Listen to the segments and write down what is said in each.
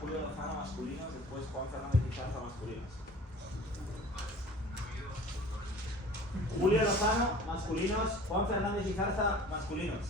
Julio Lozano masculinos, después Juan Fernández Izarza masculinos. Julio Lozano masculinos, Juan Fernández Izarza masculinos.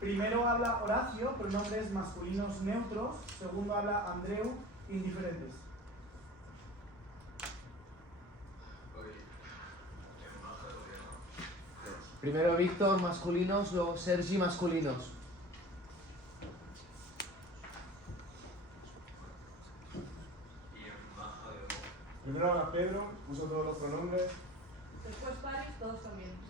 Primero habla Horacio, pronombres masculinos neutros. Segundo habla Andreu, indiferentes. Primero Víctor, masculinos, luego Sergi, masculinos. Primero habla Pedro, uso todos los pronombres. Después pares, todos también.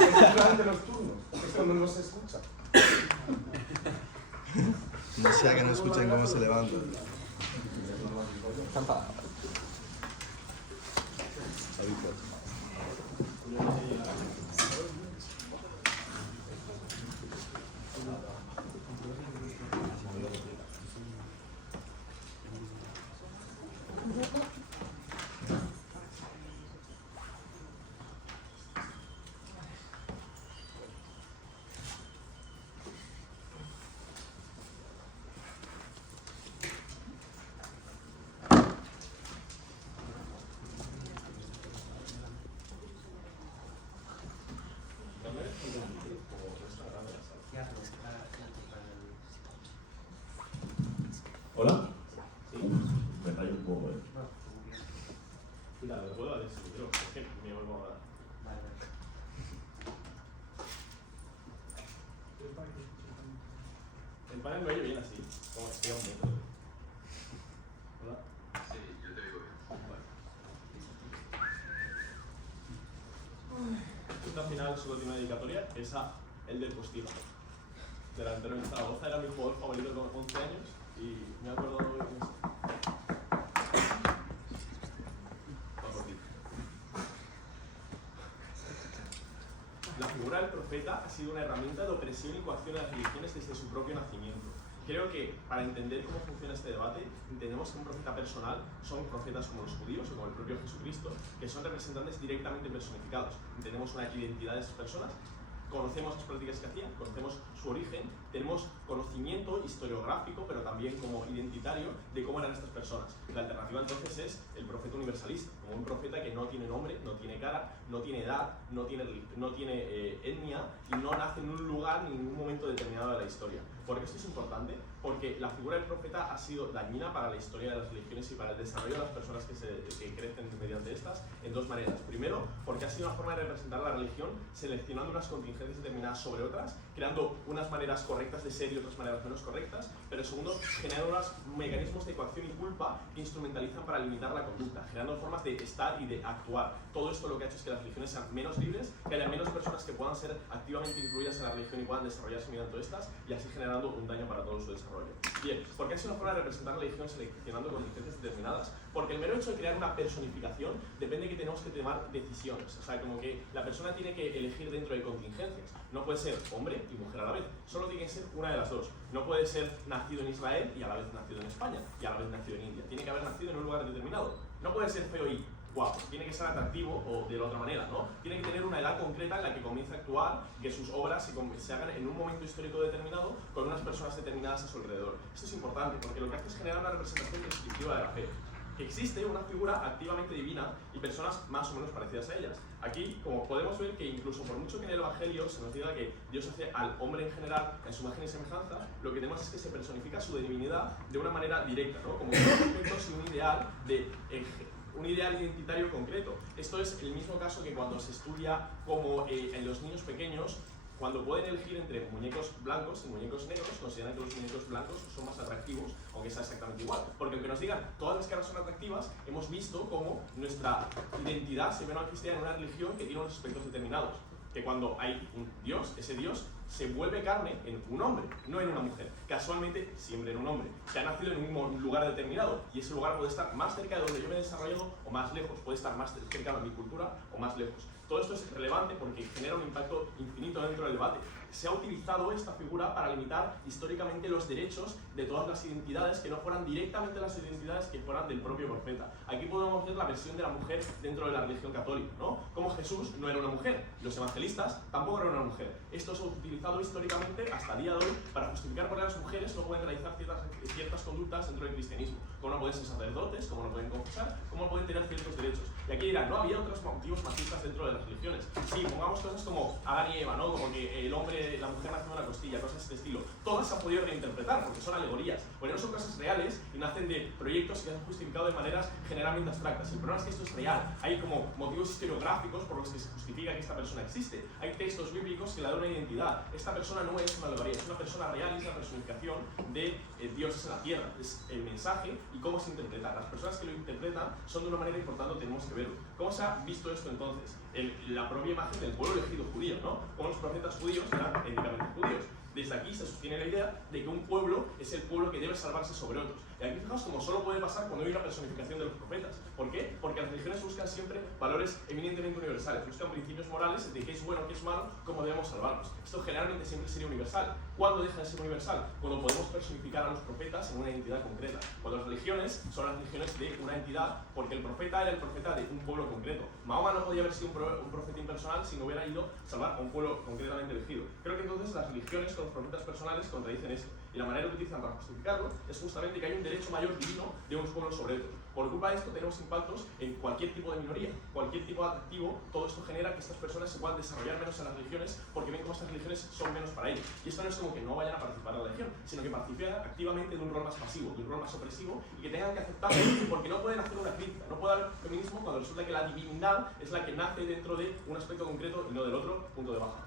Es durante los turnos, es cuando no se escucha. No sea que no escuchen cómo se levanta. ¿Hola? Sí. Me fallo un poco, Mira, lo puedo decir, pero es que me vuelvo a dar. El panel me oye bien así, como que estoy a un metro. ¿Hola? Sí, yo te digo bien. Esto al final solo tiene una dedicatoria, es a el del Postigo. Delantero en Zaragoza, era mi jugador favorito con 11 años y me acuerdo de eso. Va por ti. La figura del profeta ha sido una herramienta de opresión y coacción de las religiones desde su propio nacimiento. Creo que para entender cómo funciona este debate, entendemos que un profeta personal son profetas como los judíos o como el propio Jesucristo, que son representantes directamente personificados. Entendemos una identidad de esas personas, conocemos las prácticas que hacían, conocemos su origen, tenemos conocimiento historiográfico, pero también como identitario, de cómo eran estas personas. La alternativa entonces es el profeta universalista, como un profeta que no tiene nombre, no tiene cara, no tiene edad, no tiene etnia y no nace en un lugar ni en un momento determinado de la historia. ¿Por qué esto es importante? Porque la figura del profeta ha sido dañina para la historia de las religiones y para el desarrollo de las personas que crecen mediante estas en dos maneras. Primero, porque ha sido una forma de representar la religión seleccionando unas contingencias determinadas sobre otras, creando unas maneras correctas de ser y otras maneras menos correctas, pero segundo, generando unos mecanismos de coacción y culpa que instrumentalizan para limitar la conducta, generando formas de estar y de actuar. Todo esto lo que ha hecho es que las religiones sean menos libres, que haya menos personas que puedan ser activamente incluidas en la religión y puedan desarrollarse mediante estas, y así generando un daño para todo su desarrollo. Bien, ¿por qué ha sido una forma de representar la religión seleccionando contingencias determinadas? Porque el mero hecho de crear una personificación depende de que tenemos que tomar decisiones. O sea, como que la persona tiene que elegir dentro de contingencias. No puede ser hombre y mujer a la vez. Solo tiene que ser una de las dos. No puede ser nacido en Israel y a la vez nacido en España y a la vez nacido en India. Tiene que haber nacido en un lugar determinado. No puede ser feo y guapo. Tiene que ser atractivo o de la otra manera, ¿no? Tiene que tener una edad concreta en la que comience a actuar, que sus obras se hagan en un momento histórico determinado con unas personas determinadas a su alrededor. Esto es importante porque lo que hace es generar una representación descriptiva de la fe. Existe una figura activamente divina y personas más o menos parecidas a ellas. Aquí, como podemos ver, que incluso por mucho que en el Evangelio se nos diga que Dios hace al hombre en general en su imagen y semejanza, lo que tenemos es que se personifica su divinidad de una manera directa, ¿no? Como unos aspectos y un ideal un ideal identitario concreto. Esto es el mismo caso que cuando se estudia como en los niños pequeños, cuando pueden elegir entre muñecos blancos y muñecos negros, consideran que los muñecos blancos son más atractivos, aunque sea exactamente igual. Porque aunque nos digan todas las caras son atractivas, hemos visto cómo nuestra identidad se ve manifestada en una religión que tiene unos aspectos determinados. Que cuando hay un Dios, ese Dios se vuelve carne en un hombre, no en una mujer. Casualmente, siempre en un hombre, que ha nacido en un lugar determinado, y ese lugar puede estar más cerca de donde yo me he desarrollado o más lejos, puede estar más cerca de mi cultura o más lejos. Todo esto es relevante porque genera un impacto infinito dentro del debate. Se ha utilizado esta figura para limitar históricamente los derechos de todas las identidades que no fueran directamente las identidades que fueran del propio profeta. Aquí podemos ver la versión de la mujer dentro de la religión católica, ¿no? Como Jesús no era una mujer, los evangelistas tampoco eran una mujer. Esto se ha utilizado históricamente hasta el día de hoy para justificar por qué las mujeres no pueden realizar ciertas conductas dentro del cristianismo, como no pueden ser sacerdotes, como no pueden confesar, como no pueden tener ciertos derechos. Y aquí dirán, no había otros motivos machistas dentro de las religiones. Sí, pongamos cosas como Adán y Eva, ¿no? Como que el hombre, la mujer nació en una costilla, cosas de este estilo. Todas se han podido reinterpretar porque son alegorías, porque no son cosas reales y nacen de proyectos que se han justificado de maneras generalmente abstractas. El problema es que esto es real. Hay como motivos historiográficos por los que se justifica que esta persona existe. Hay textos bíblicos que le dan una identidad. Esta persona no es una alegoría, es una persona real y es la personificación de Dios en la tierra. Es el mensaje y cómo se interpreta. Las personas que lo interpretan son de una manera y por tanto tenemos que verlo. ¿Cómo se ha visto esto entonces? La propia imagen del pueblo elegido judío, ¿no? Como los profetas judíos eran étnicamente judíos. Desde aquí se sostiene la idea de que un pueblo es el pueblo que debe salvarse sobre otros. Y aquí fijaos como solo puede pasar cuando hay una personificación de los profetas. ¿Por qué? Porque las religiones buscan siempre valores eminentemente universales, buscan principios morales de qué es bueno, qué es malo, cómo debemos salvarnos. Esto generalmente siempre sería universal. ¿Cuándo deja de ser universal? Cuando podemos personificar a los profetas en una entidad concreta. Cuando las religiones son las religiones de una entidad, porque el profeta era el profeta de un pueblo concreto. Mahoma no podía haber sido un profeta impersonal si no hubiera ido a salvar a un pueblo concretamente elegido. Creo que entonces las religiones con los profetas personales contradicen esto. Y la manera que utilizan para justificarlo es justamente que hay un derecho mayor divino de unos pueblos sobre otros. Por culpa de esto tenemos impactos en cualquier tipo de minoría, cualquier tipo de atractivo. Todo esto genera que estas personas se puedan desarrollar menos en las religiones porque ven cómo estas religiones son menos para ellos. Y esto no es como que no vayan a participar en la religión, sino que participen activamente de un rol más pasivo, de un rol más opresivo y que tengan que aceptarlo porque no pueden hacer una crítica. No puede haber feminismo cuando resulta que la divinidad es la que nace dentro de un aspecto concreto y no del otro punto de baja.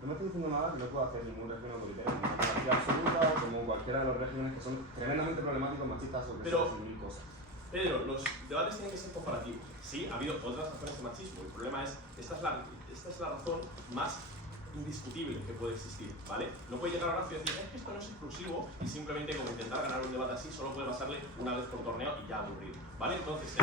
No me estoy diciendo nada que no pueda hacer ningún régimen autoritario, ni monarquía absoluta, como cualquiera de los regímenes que son tremendamente problemáticos, machistas o que son mil cosas. Pedro, los debates tienen que ser comparativos. Sí, ha habido otras razones de machismo. El problema es, esta es la razón más indiscutible que puede existir, ¿vale? No puede llegar a Horacio y decir, es que esto no es exclusivo y simplemente como intentar ganar un debate así solo puede pasarle una vez por torneo y ya aburrido, ¿vale? Entonces,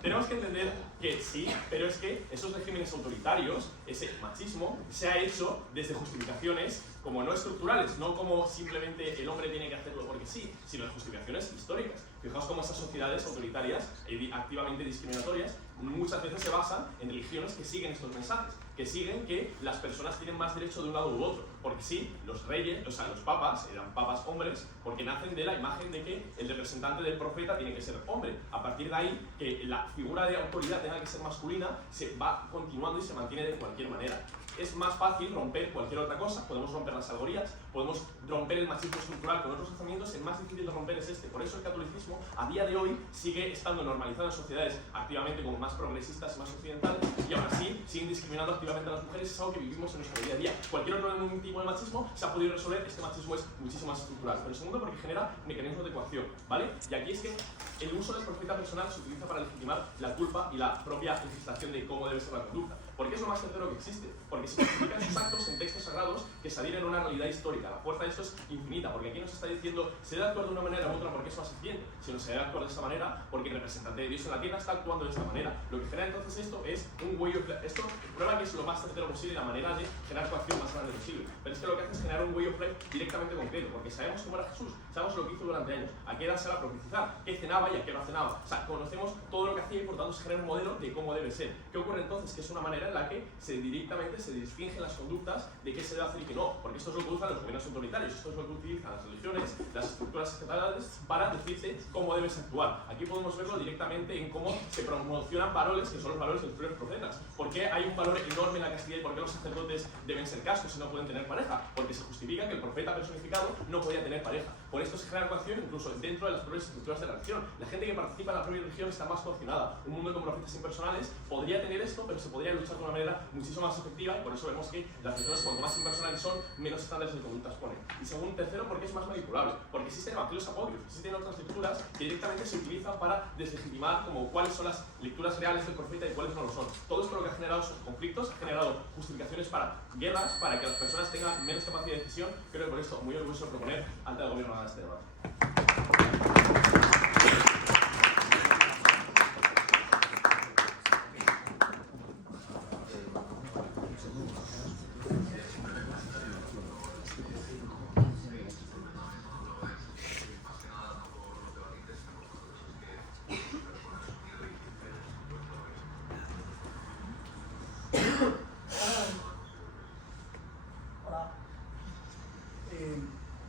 tenemos que entender que sí, pero es que esos regímenes autoritarios, ese machismo, se ha hecho desde justificaciones como no estructurales, no como simplemente el hombre tiene que hacerlo porque sí, sino justificaciones históricas. Fijaos cómo esas sociedades autoritarias activamente discriminatorias muchas veces se basan en religiones que siguen estos mensajes, que siguen que las personas tienen más derecho de un lado u otro, porque sí, los reyes, o sea, los papas eran papas hombres, porque nacen de la imagen de que el representante del profeta tiene que ser hombre. A partir de ahí, que la figura de autoridad tenga que ser masculina, se va continuando y se mantiene de cualquier manera. Es más fácil romper cualquier otra cosa, podemos romper las alegorías, podemos romper el machismo estructural con otros razonamientos, el más difícil de romper es este. Por eso el catolicismo a día de hoy sigue estando normalizado en sociedades activamente como más progresistas y más occidentales y aún así siguen discriminando activamente a las mujeres, es algo que vivimos en nuestro día a día. Cualquier otro tipo de machismo se ha podido resolver, este machismo es muchísimo más estructural. Pero segundo, porque genera mecanismos de coacción, ¿vale? Y aquí es que el uso del profeta personal se utiliza para legitimar la culpa y la propia legislación de cómo debe ser la conducta. ¿Por qué es lo más certero que existe? Porque se justifican sus actos en textos sagrados que se adhieren a una realidad histórica. La fuerza de esto es infinita, porque aquí no se está diciendo se debe actuar de una manera u otra porque es más eficiente, sino se debe actuar de esta manera porque el representante de Dios en la tierra está actuando de esta manera. Lo que genera entonces esto es un way of life. Esto prueba que es lo más certero posible y la manera de generar coacción más grande posible. Pero es que lo que hace es generar un way of life directamente concreto, porque sabemos cómo era Jesús, sabemos lo que hizo durante años, a qué edad se va a profetizar, qué cenaba y a qué no cenaba. O sea, conocemos todo lo que hacía y por tanto se genera un modelo de cómo debe ser. ¿Qué ocurre entonces? Que es una manera en la que directamente se disfingen las conductas de qué se debe hacer y qué no, porque esto es lo que usan los gobiernos autoritarios, esto es lo que utilizan las religiones, las estructuras estatales para decirte cómo debes actuar. Aquí podemos verlo directamente en cómo se promocionan valores que son los valores de los primeros profetas. ¿Por qué hay un valor enorme en la castidad y por qué los sacerdotes deben ser castos y no pueden tener pareja? Porque se justifica que el profeta personificado no podía tener pareja. Por esto se genera coacción incluso dentro de las propias estructuras de la religión. La gente que participa en la propia religión está más coaccionada. Un mundo con profetas impersonales podría tener esto, pero se podría luchar de una manera muchísimo más efectiva, y por eso vemos que las religiones, cuanto más impersonales son, menos estándares de conductas ponen. Y segundo, tercero, porque es más manipulable, porque existen evangelios apócrifos, existen otras lecturas que directamente se utilizan para deslegitimar como cuáles son las lecturas reales del profeta y cuáles no lo son. Todo esto lo que ha generado son conflictos, ha generado justificaciones para guerras, para que las personas tengan menos capacidad de decisión. Creo que por esto muy orgulloso de proponer alta del gobierno a este debate.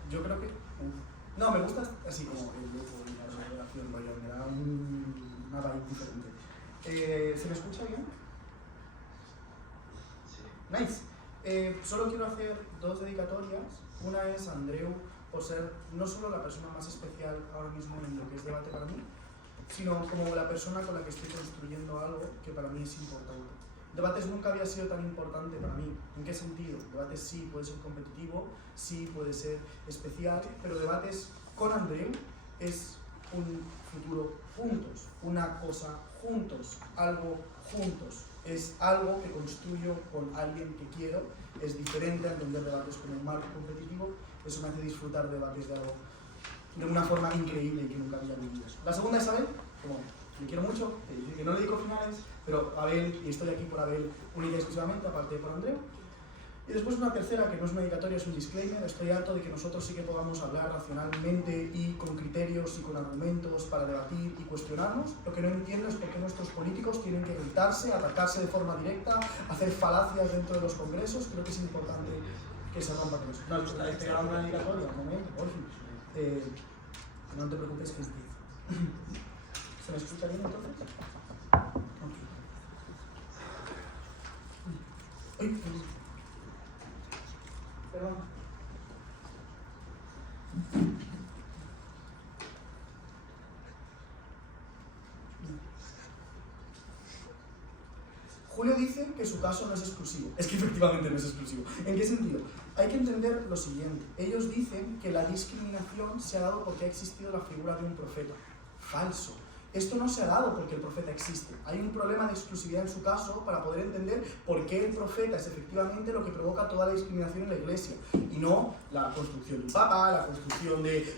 Yo creo que... No, me gusta así como el grupo y la relación, me da una vibe diferente. ¿Se me escucha bien? Nice. Solo quiero hacer dos dedicatorias. Una es a Andreu, por ser no solo la persona más especial ahora mismo en lo que es debate para mí, sino como la persona con la que estoy construyendo algo que para mí es importante. Debates nunca había sido tan importante para mí. ¿En qué sentido? Debates sí puede ser competitivo, sí puede ser especial, pero debates con Andreu es un futuro juntos, una cosa juntos, algo juntos. Es algo que construyo con alguien que quiero, es diferente a entender debates como un marco competitivo, eso me hace disfrutar debates de algo de una forma increíble y que nunca había vivido. La segunda es Abel, como le quiero mucho, que no le dedico finales, pero Abel, y estoy aquí por Abel única y exclusivamente, aparte de por Andreu. Y después una tercera, que no es una dedicatoria, es un disclaimer. Estoy harto de que nosotros sí que podamos hablar racionalmente y con criterios y con argumentos para debatir y cuestionarnos. Lo que no entiendo es por qué nuestros políticos tienen que gritarse, atacarse de forma directa, hacer falacias dentro de los congresos. Creo que es importante que se rompa con eso. No, te hago una dedicatoria, un momento, por fin. No te preocupes que empiezo. ¿Se me escucha bien entonces? Okay. Ay, perdón. Julio dice que su caso no es exclusivo. Es que efectivamente no es exclusivo. ¿En qué sentido? Hay que entender lo siguiente. Ellos dicen que la discriminación se ha dado porque ha existido la figura de un profeta. Falso. Esto no se ha dado porque el profeta existe. Hay un problema de exclusividad en su caso para poder entender por qué el profeta es efectivamente lo que provoca toda la discriminación en la iglesia y no la construcción del papa, la construcción de...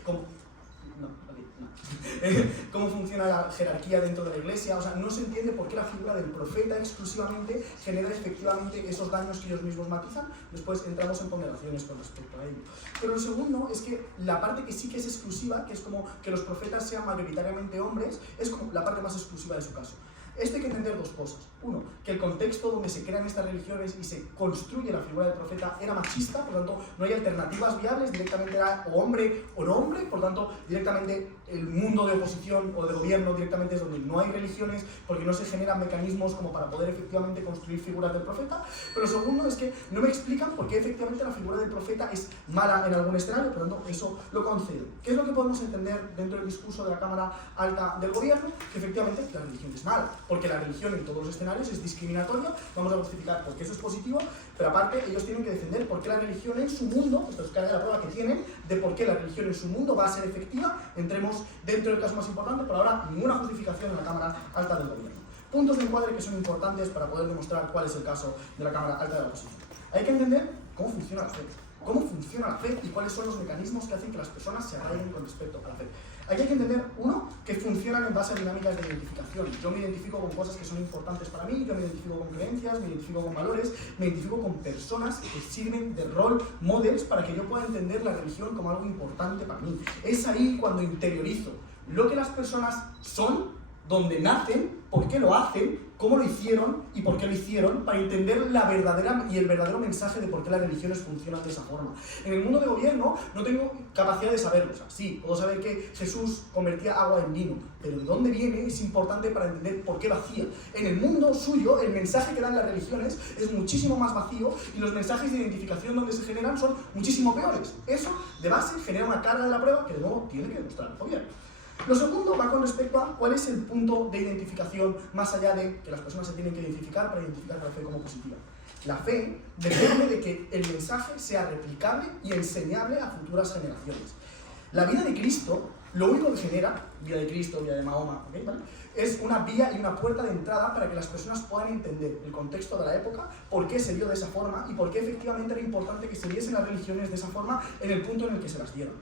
cómo funciona la jerarquía dentro de la iglesia. O sea, no se entiende por qué la figura del profeta exclusivamente genera efectivamente esos daños que ellos mismos matizan. Después entramos en ponderaciones con respecto a ello. Pero lo segundo es que la parte que sí que es exclusiva, que es como que los profetas sean mayoritariamente hombres, es como la parte más exclusiva de su caso. Esto hay que entender dos cosas. Uno, que el contexto donde se crean estas religiones y se construye la figura del profeta era machista, por tanto no hay alternativas viables, directamente era o hombre o no hombre, por tanto directamente el mundo de oposición o de gobierno directamente es donde no hay religiones porque no se generan mecanismos como para poder efectivamente construir figuras del profeta. Pero lo segundo es que no me explican por qué efectivamente la figura del profeta es mala en algún escenario, por tanto eso lo concedo. ¿Qué es lo que podemos entender dentro del discurso de la Cámara Alta del Gobierno? Que efectivamente la religión es mala, porque la religión en todos los escenarios es discriminatoria. Vamos a justificar por qué eso es positivo, pero aparte ellos tienen que defender por qué la religión en su mundo, esto es carga de la prueba que tienen, de por qué la religión en su mundo va a ser efectiva. Entremos dentro del caso más importante, por ahora ninguna justificación en la Cámara Alta del Gobierno. Puntos de encuadre que son importantes para poder demostrar cuál es el caso de la Cámara Alta de la Oposición. Hay que entender cómo funciona la fe. Cómo funciona la fe y cuáles son los mecanismos que hacen que las personas se arraiguen con respecto a la fe. Aquí hay que entender, uno, que funcionan en base a dinámicas de identificación. Yo me identifico con cosas que son importantes para mí, yo me identifico con creencias, me identifico con valores, me identifico con personas que sirven de role models para que yo pueda entender la religión como algo importante para mí. Es ahí cuando interiorizo lo que las personas son donde nacen, por qué lo hacen, cómo lo hicieron y por qué lo hicieron, para entender el verdadero mensaje de por qué las religiones funcionan de esa forma. En el mundo de gobierno no tengo capacidad de saberlo. O sea, sí, puedo saber que Jesús convertía agua en vino, pero de dónde viene es importante para entender por qué lo hacía. En el mundo suyo, el mensaje que dan las religiones es muchísimo más vacío y los mensajes de identificación donde se generan son muchísimo peores. Eso, de base, genera una carga de la prueba que de nuevo tiene que demostrar el gobierno. Lo segundo va con respecto a cuál es el punto de identificación más allá de que las personas se tienen que identificar para identificar la fe como positiva. La fe depende de que el mensaje sea replicable y enseñable a futuras generaciones. La vida de Cristo, lo único que genera, vida de Cristo, vida de Mahoma, ¿okay? ¿Vale? Es una vía y una puerta de entrada para que las personas puedan entender el contexto de la época, por qué se dio de esa forma y por qué efectivamente era importante que se diesen las religiones de esa forma en el punto en el que se las dieron.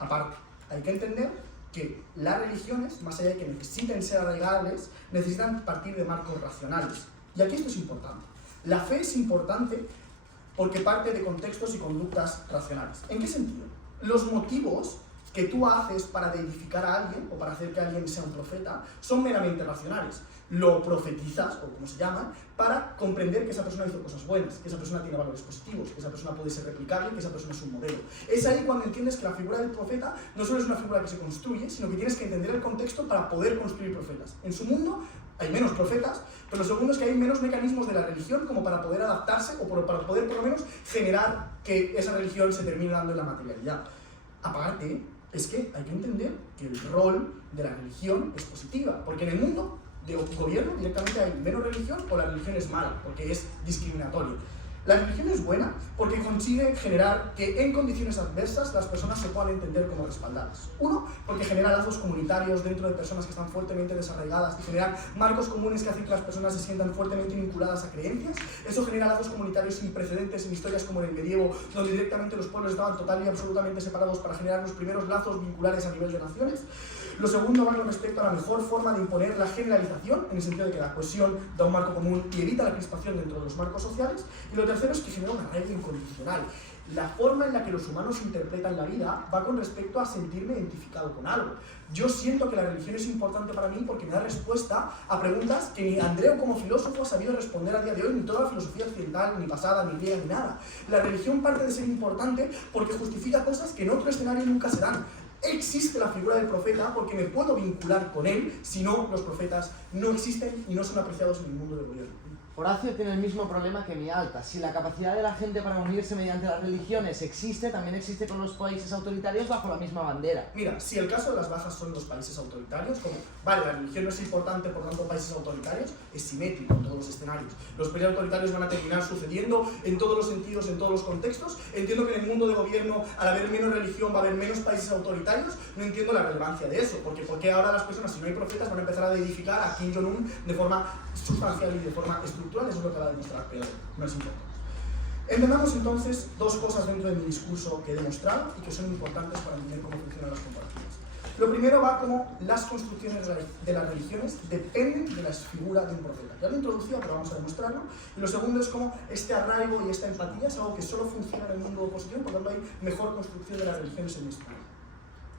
Aparte, hay que entender que las religiones, más allá de que necesiten ser arraigables, necesitan partir de marcos racionales. Y aquí esto es importante. La fe es importante porque parte de contextos y conductas racionales. ¿En qué sentido? Los motivos que tú haces para edificar a alguien o para hacer que alguien sea un profeta son meramente racionales. Lo profetizas, o como se llama, para comprender que esa persona hizo cosas buenas, que esa persona tiene valores positivos, que esa persona puede ser replicable, que esa persona es un modelo. Es ahí cuando entiendes que la figura del profeta no solo es una figura que se construye, sino que tienes que entender el contexto para poder construir profetas. En su mundo hay menos profetas, pero lo segundo es que hay menos mecanismos de la religión como para poder adaptarse o para poder por lo menos generar que esa religión se termine dando en la materialidad. Aparte, es que hay que entender que el rol de la religión es positiva, porque en el mundo de gobierno directamente hay menos religión o la religión es mala, porque es discriminatoria. La religión es buena porque consigue generar que en condiciones adversas las personas se puedan entender como respaldadas. Uno, porque genera lazos comunitarios dentro de personas que están fuertemente desarraigadas y generar marcos comunes que hacen que las personas se sientan fuertemente vinculadas a creencias. Eso genera lazos comunitarios sin precedentes en historias como en el medievo, donde directamente los pueblos estaban total y absolutamente separados para generar los primeros lazos vinculares a nivel de naciones. Lo segundo va con respecto a la mejor forma de imponer la generalización, en el sentido de que la cohesión da un marco común y evita la crispación dentro de los marcos sociales. Y lo tercero es que genera una regla incondicional. La forma en la que los humanos interpretan la vida va con respecto a sentirme identificado con algo. Yo siento que la religión es importante para mí porque me da respuesta a preguntas que ni Andreu como filósofo ha sabido responder a día de hoy, ni toda la filosofía occidental, ni pasada, ni griega, ni nada. La religión parte de ser importante porque justifica cosas que en otro escenario nunca se dan. Existe la figura del profeta porque me puedo vincular con él, si no, los profetas no existen y no son apreciados en el mundo del gobierno. Horacio tiene el mismo problema que Mialta. Si la capacidad de la gente para unirse mediante las religiones existe, también existe con los países autoritarios bajo la misma bandera. Mira, si el caso de las bajas son los países autoritarios, como, vale, la religión no es importante por tanto países autoritarios, es simétrico en todos los escenarios. Los países autoritarios van a terminar sucediendo en todos los sentidos, en todos los contextos. Entiendo que en el mundo de gobierno, al haber menos religión, va a haber menos países autoritarios. No entiendo la relevancia de eso, porque ahora las personas, si no hay profetas, van a empezar a edificar a Kim Jong-un de forma sustancial y de forma estructural. Eso es lo que va a demostrar, pero no es importante. Entendamos entonces dos cosas dentro de mi discurso que he demostrado y que son importantes para entender cómo funcionan las comparativas. Lo primero va como las construcciones de las religiones dependen de la figura de un profeta. Ya lo he introducido, pero vamos a demostrarlo. Y lo segundo es cómo este arraigo y esta empatía es algo que solo funciona en el mundo de oposición, por lo tanto hay mejor construcción de las religiones en este mundo.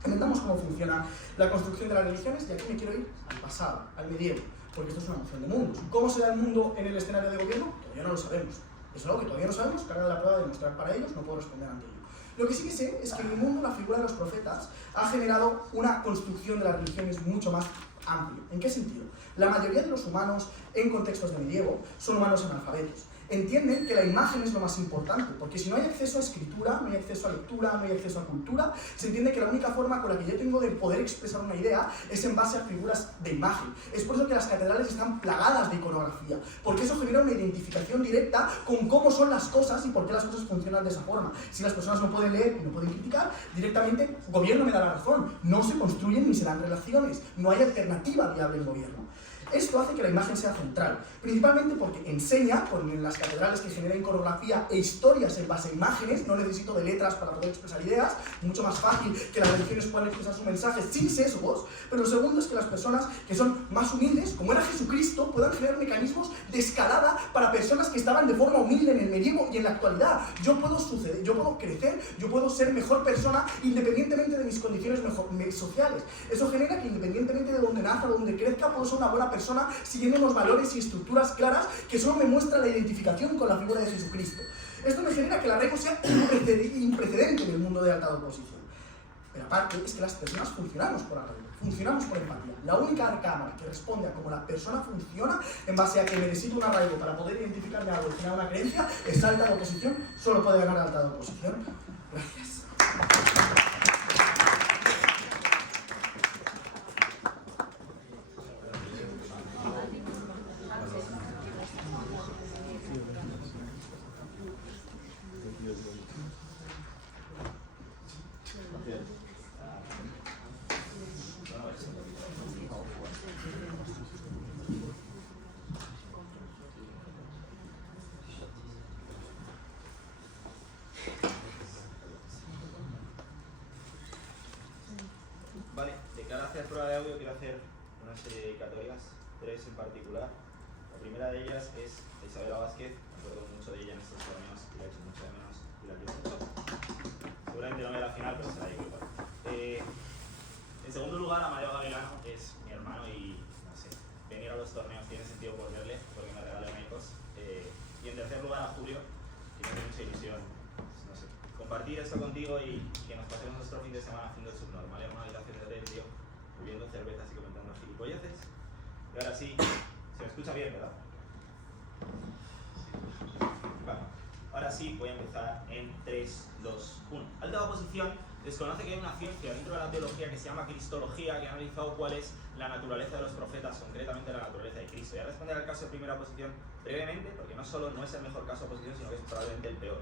Entendamos cómo funciona la construcción de las religiones y aquí me quiero ir al pasado, al medievo, porque esto es una noción de mundos. ¿Cómo será el mundo en el escenario de gobierno? Todavía no lo sabemos. Es algo que todavía no sabemos, carga de la prueba de demostrar para ellos, no puedo responder ante ello. Lo que sí que sé es que en el mundo la figura de los profetas ha generado una construcción de las religiones mucho más amplia. ¿En qué sentido? La mayoría de los humanos en contextos de medievo son humanos analfabetos. Entienden que la imagen es lo más importante, porque si no hay acceso a escritura, no hay acceso a lectura, no hay acceso a cultura, se entiende que la única forma con la que yo tengo de poder expresar una idea es en base a figuras de imagen. Es por eso que las catedrales están plagadas de iconografía, porque eso genera una identificación directa con cómo son las cosas y por qué las cosas funcionan de esa forma. Si las personas no pueden leer y no pueden criticar, directamente el gobierno me da la razón. No se construyen ni se dan relaciones, no hay alternativa viable en gobierno. Esto hace que la imagen sea central, principalmente porque enseña, en las catedrales que generan iconografía e historias en base a imágenes, no necesito de letras para poder expresar ideas, mucho más fácil que las religiones puedan expresar su mensaje sin sesgos, pero lo segundo es que las personas que son más humildes, como era Jesucristo, puedan generar mecanismos de escalada para personas que estaban de forma humilde en el medievo y en la actualidad. Yo puedo crecer, yo puedo ser mejor persona independientemente de mis condiciones sociales. Eso genera que independientemente de donde nazca, donde crezca, puedo ser una buena persona siguiendo unos valores y estructuras claras que solo me muestran la identificación con la figura de Jesucristo. Esto me genera que el arraigo sea un precedente en el mundo de alta oposición. Pero aparte es que las personas funcionamos por arraigo, funcionamos por empatía. La única cámara que responde a cómo la persona funciona en base a que necesito un arraigo para poder identificarme algo y generar una creencia es alta de oposición, solo puede ganar alta de oposición. Gracias. Vale, de cara a hacer prueba de audio quiero hacer una serie de dedicatorias, 3 en particular. La primera de ellas es a Isabela Vázquez, me acuerdo mucho de ella en estos torneos y la he hecho mucho de menos y la quiero mucho. Seguramente no me la final, pero se la digo igual. En segundo lugar, Amadeo Gavilano es mi hermano y no sé, venir a los torneos tiene sentido por verle, porque me regala mecos. Y en tercer lugar a Julio, que me hace mucha ilusión, no sé, compartir esto contigo y que nos pasemos nuestro fin de semana haciendo el subnormal en una habitación de hotel, tío, bebiendo cervezas y comentando gilipolleces. Y ahora sí, se me escucha bien, ¿verdad? Bueno, ahora sí voy a empezar en 3, 2, 1. Alta oposición desconoce que hay una ciencia dentro de la teología que se llama cristología, que ha analizado cuál es la naturaleza de los profetas, concretamente la naturaleza de Cristo. Y a responder al caso de primera oposición brevemente, porque no solo no es el mejor caso de oposición, sino que es probablemente el peor.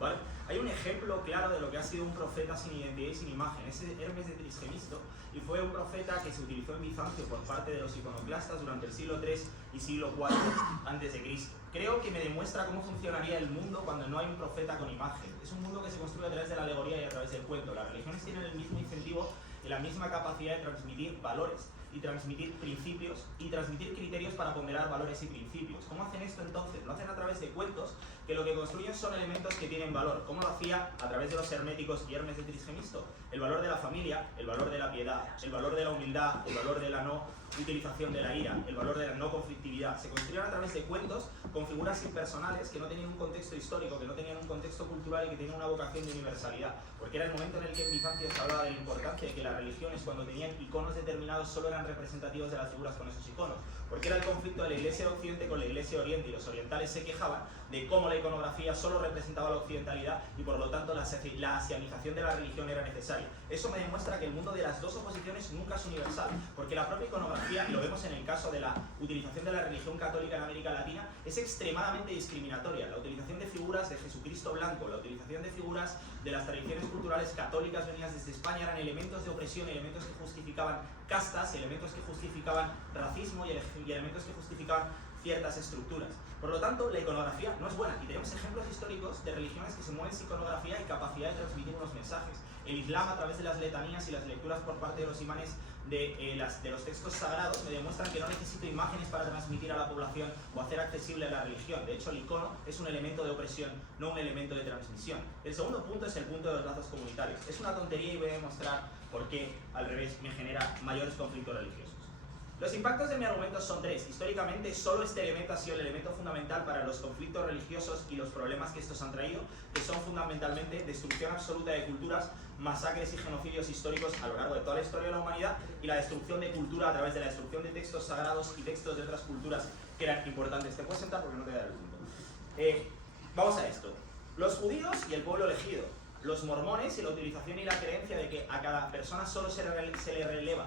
¿Vale? Hay un ejemplo claro de lo que ha sido un profeta sin identidad y sin imagen, es Hermes de Trisgemisto, y fue un profeta que se utilizó en Bizancio por parte de los iconoclastas durante el siglo III y siglo IV a.C. Creo que me demuestra cómo funcionaría el mundo cuando no hay un profeta con imagen. Es un mundo que se construye a través de la alegoría y a través del cuento. Las religiones tienen el mismo incentivo y la misma capacidad de transmitir valores y transmitir principios y transmitir criterios para ponderar valores y principios. ¿Cómo hacen esto entonces? Lo hacen a través de cuentos que lo que construyen son elementos que tienen valor. ¿Cómo lo hacía a través de los herméticos y Hermes de Trisgemisto? El valor de la familia, el valor de la piedad, el valor de la humildad, el valor de la no utilización de la ira, el valor de la no conflictividad. Se construyeron a través de cuentos con figuras impersonales que no tenían un contexto histórico, que no tenían un contexto cultural y que tenían una vocación de universalidad. Porque era el momento en el que en Bizancio se hablaba de la importancia de que las religiones, cuando tenían iconos determinados, solo eran representativos de las figuras con esos iconos. Porque era el conflicto de la Iglesia de Occidente con la Iglesia de Oriente, y los orientales se quejaban de cómo la iconografía solo representaba la occidentalidad y por lo tanto la asianización de la religión era necesaria. Eso me demuestra que el mundo de las dos oposiciones nunca es universal, porque la propia iconografía, y lo vemos en el caso de la utilización de la religión católica en América Latina, es extremadamente discriminatoria. La utilización de figuras de Jesucristo blanco, la utilización de figuras de las tradiciones culturales católicas venidas desde España eran elementos de opresión, elementos que justificaban castas, elementos que justificaban racismo y elementos que justificaban ciertas estructuras. Por lo tanto, la iconografía no es buena y tenemos ejemplos históricos de religiones que se mueven sin iconografía y capacidad de transmitir unos mensajes. El Islam, a través de las letanías y las lecturas por parte de los imanes de los textos sagrados, me demuestran que no necesito imágenes para transmitir a la población o hacer accesible la religión. De hecho, el icono es un elemento de opresión, no un elemento de transmisión. El segundo punto es el punto de los lazos comunitarios. Es una tontería y voy a demostrar por qué, al revés, me genera mayores conflictos religiosos. Los impactos de mi argumento son 3. Históricamente, solo este elemento ha sido el elemento fundamental para los conflictos religiosos y los problemas que estos han traído, que son fundamentalmente destrucción absoluta de culturas, masacres y genocidios históricos a lo largo de toda la historia de la humanidad y la destrucción de cultura a través de la destrucción de textos sagrados y textos de otras culturas que eran importantes. Te puedes sentar porque no te da el punto. Vamos a esto. Los judíos y el pueblo elegido. Los mormones y la utilización y la creencia de que a cada persona solo se le revela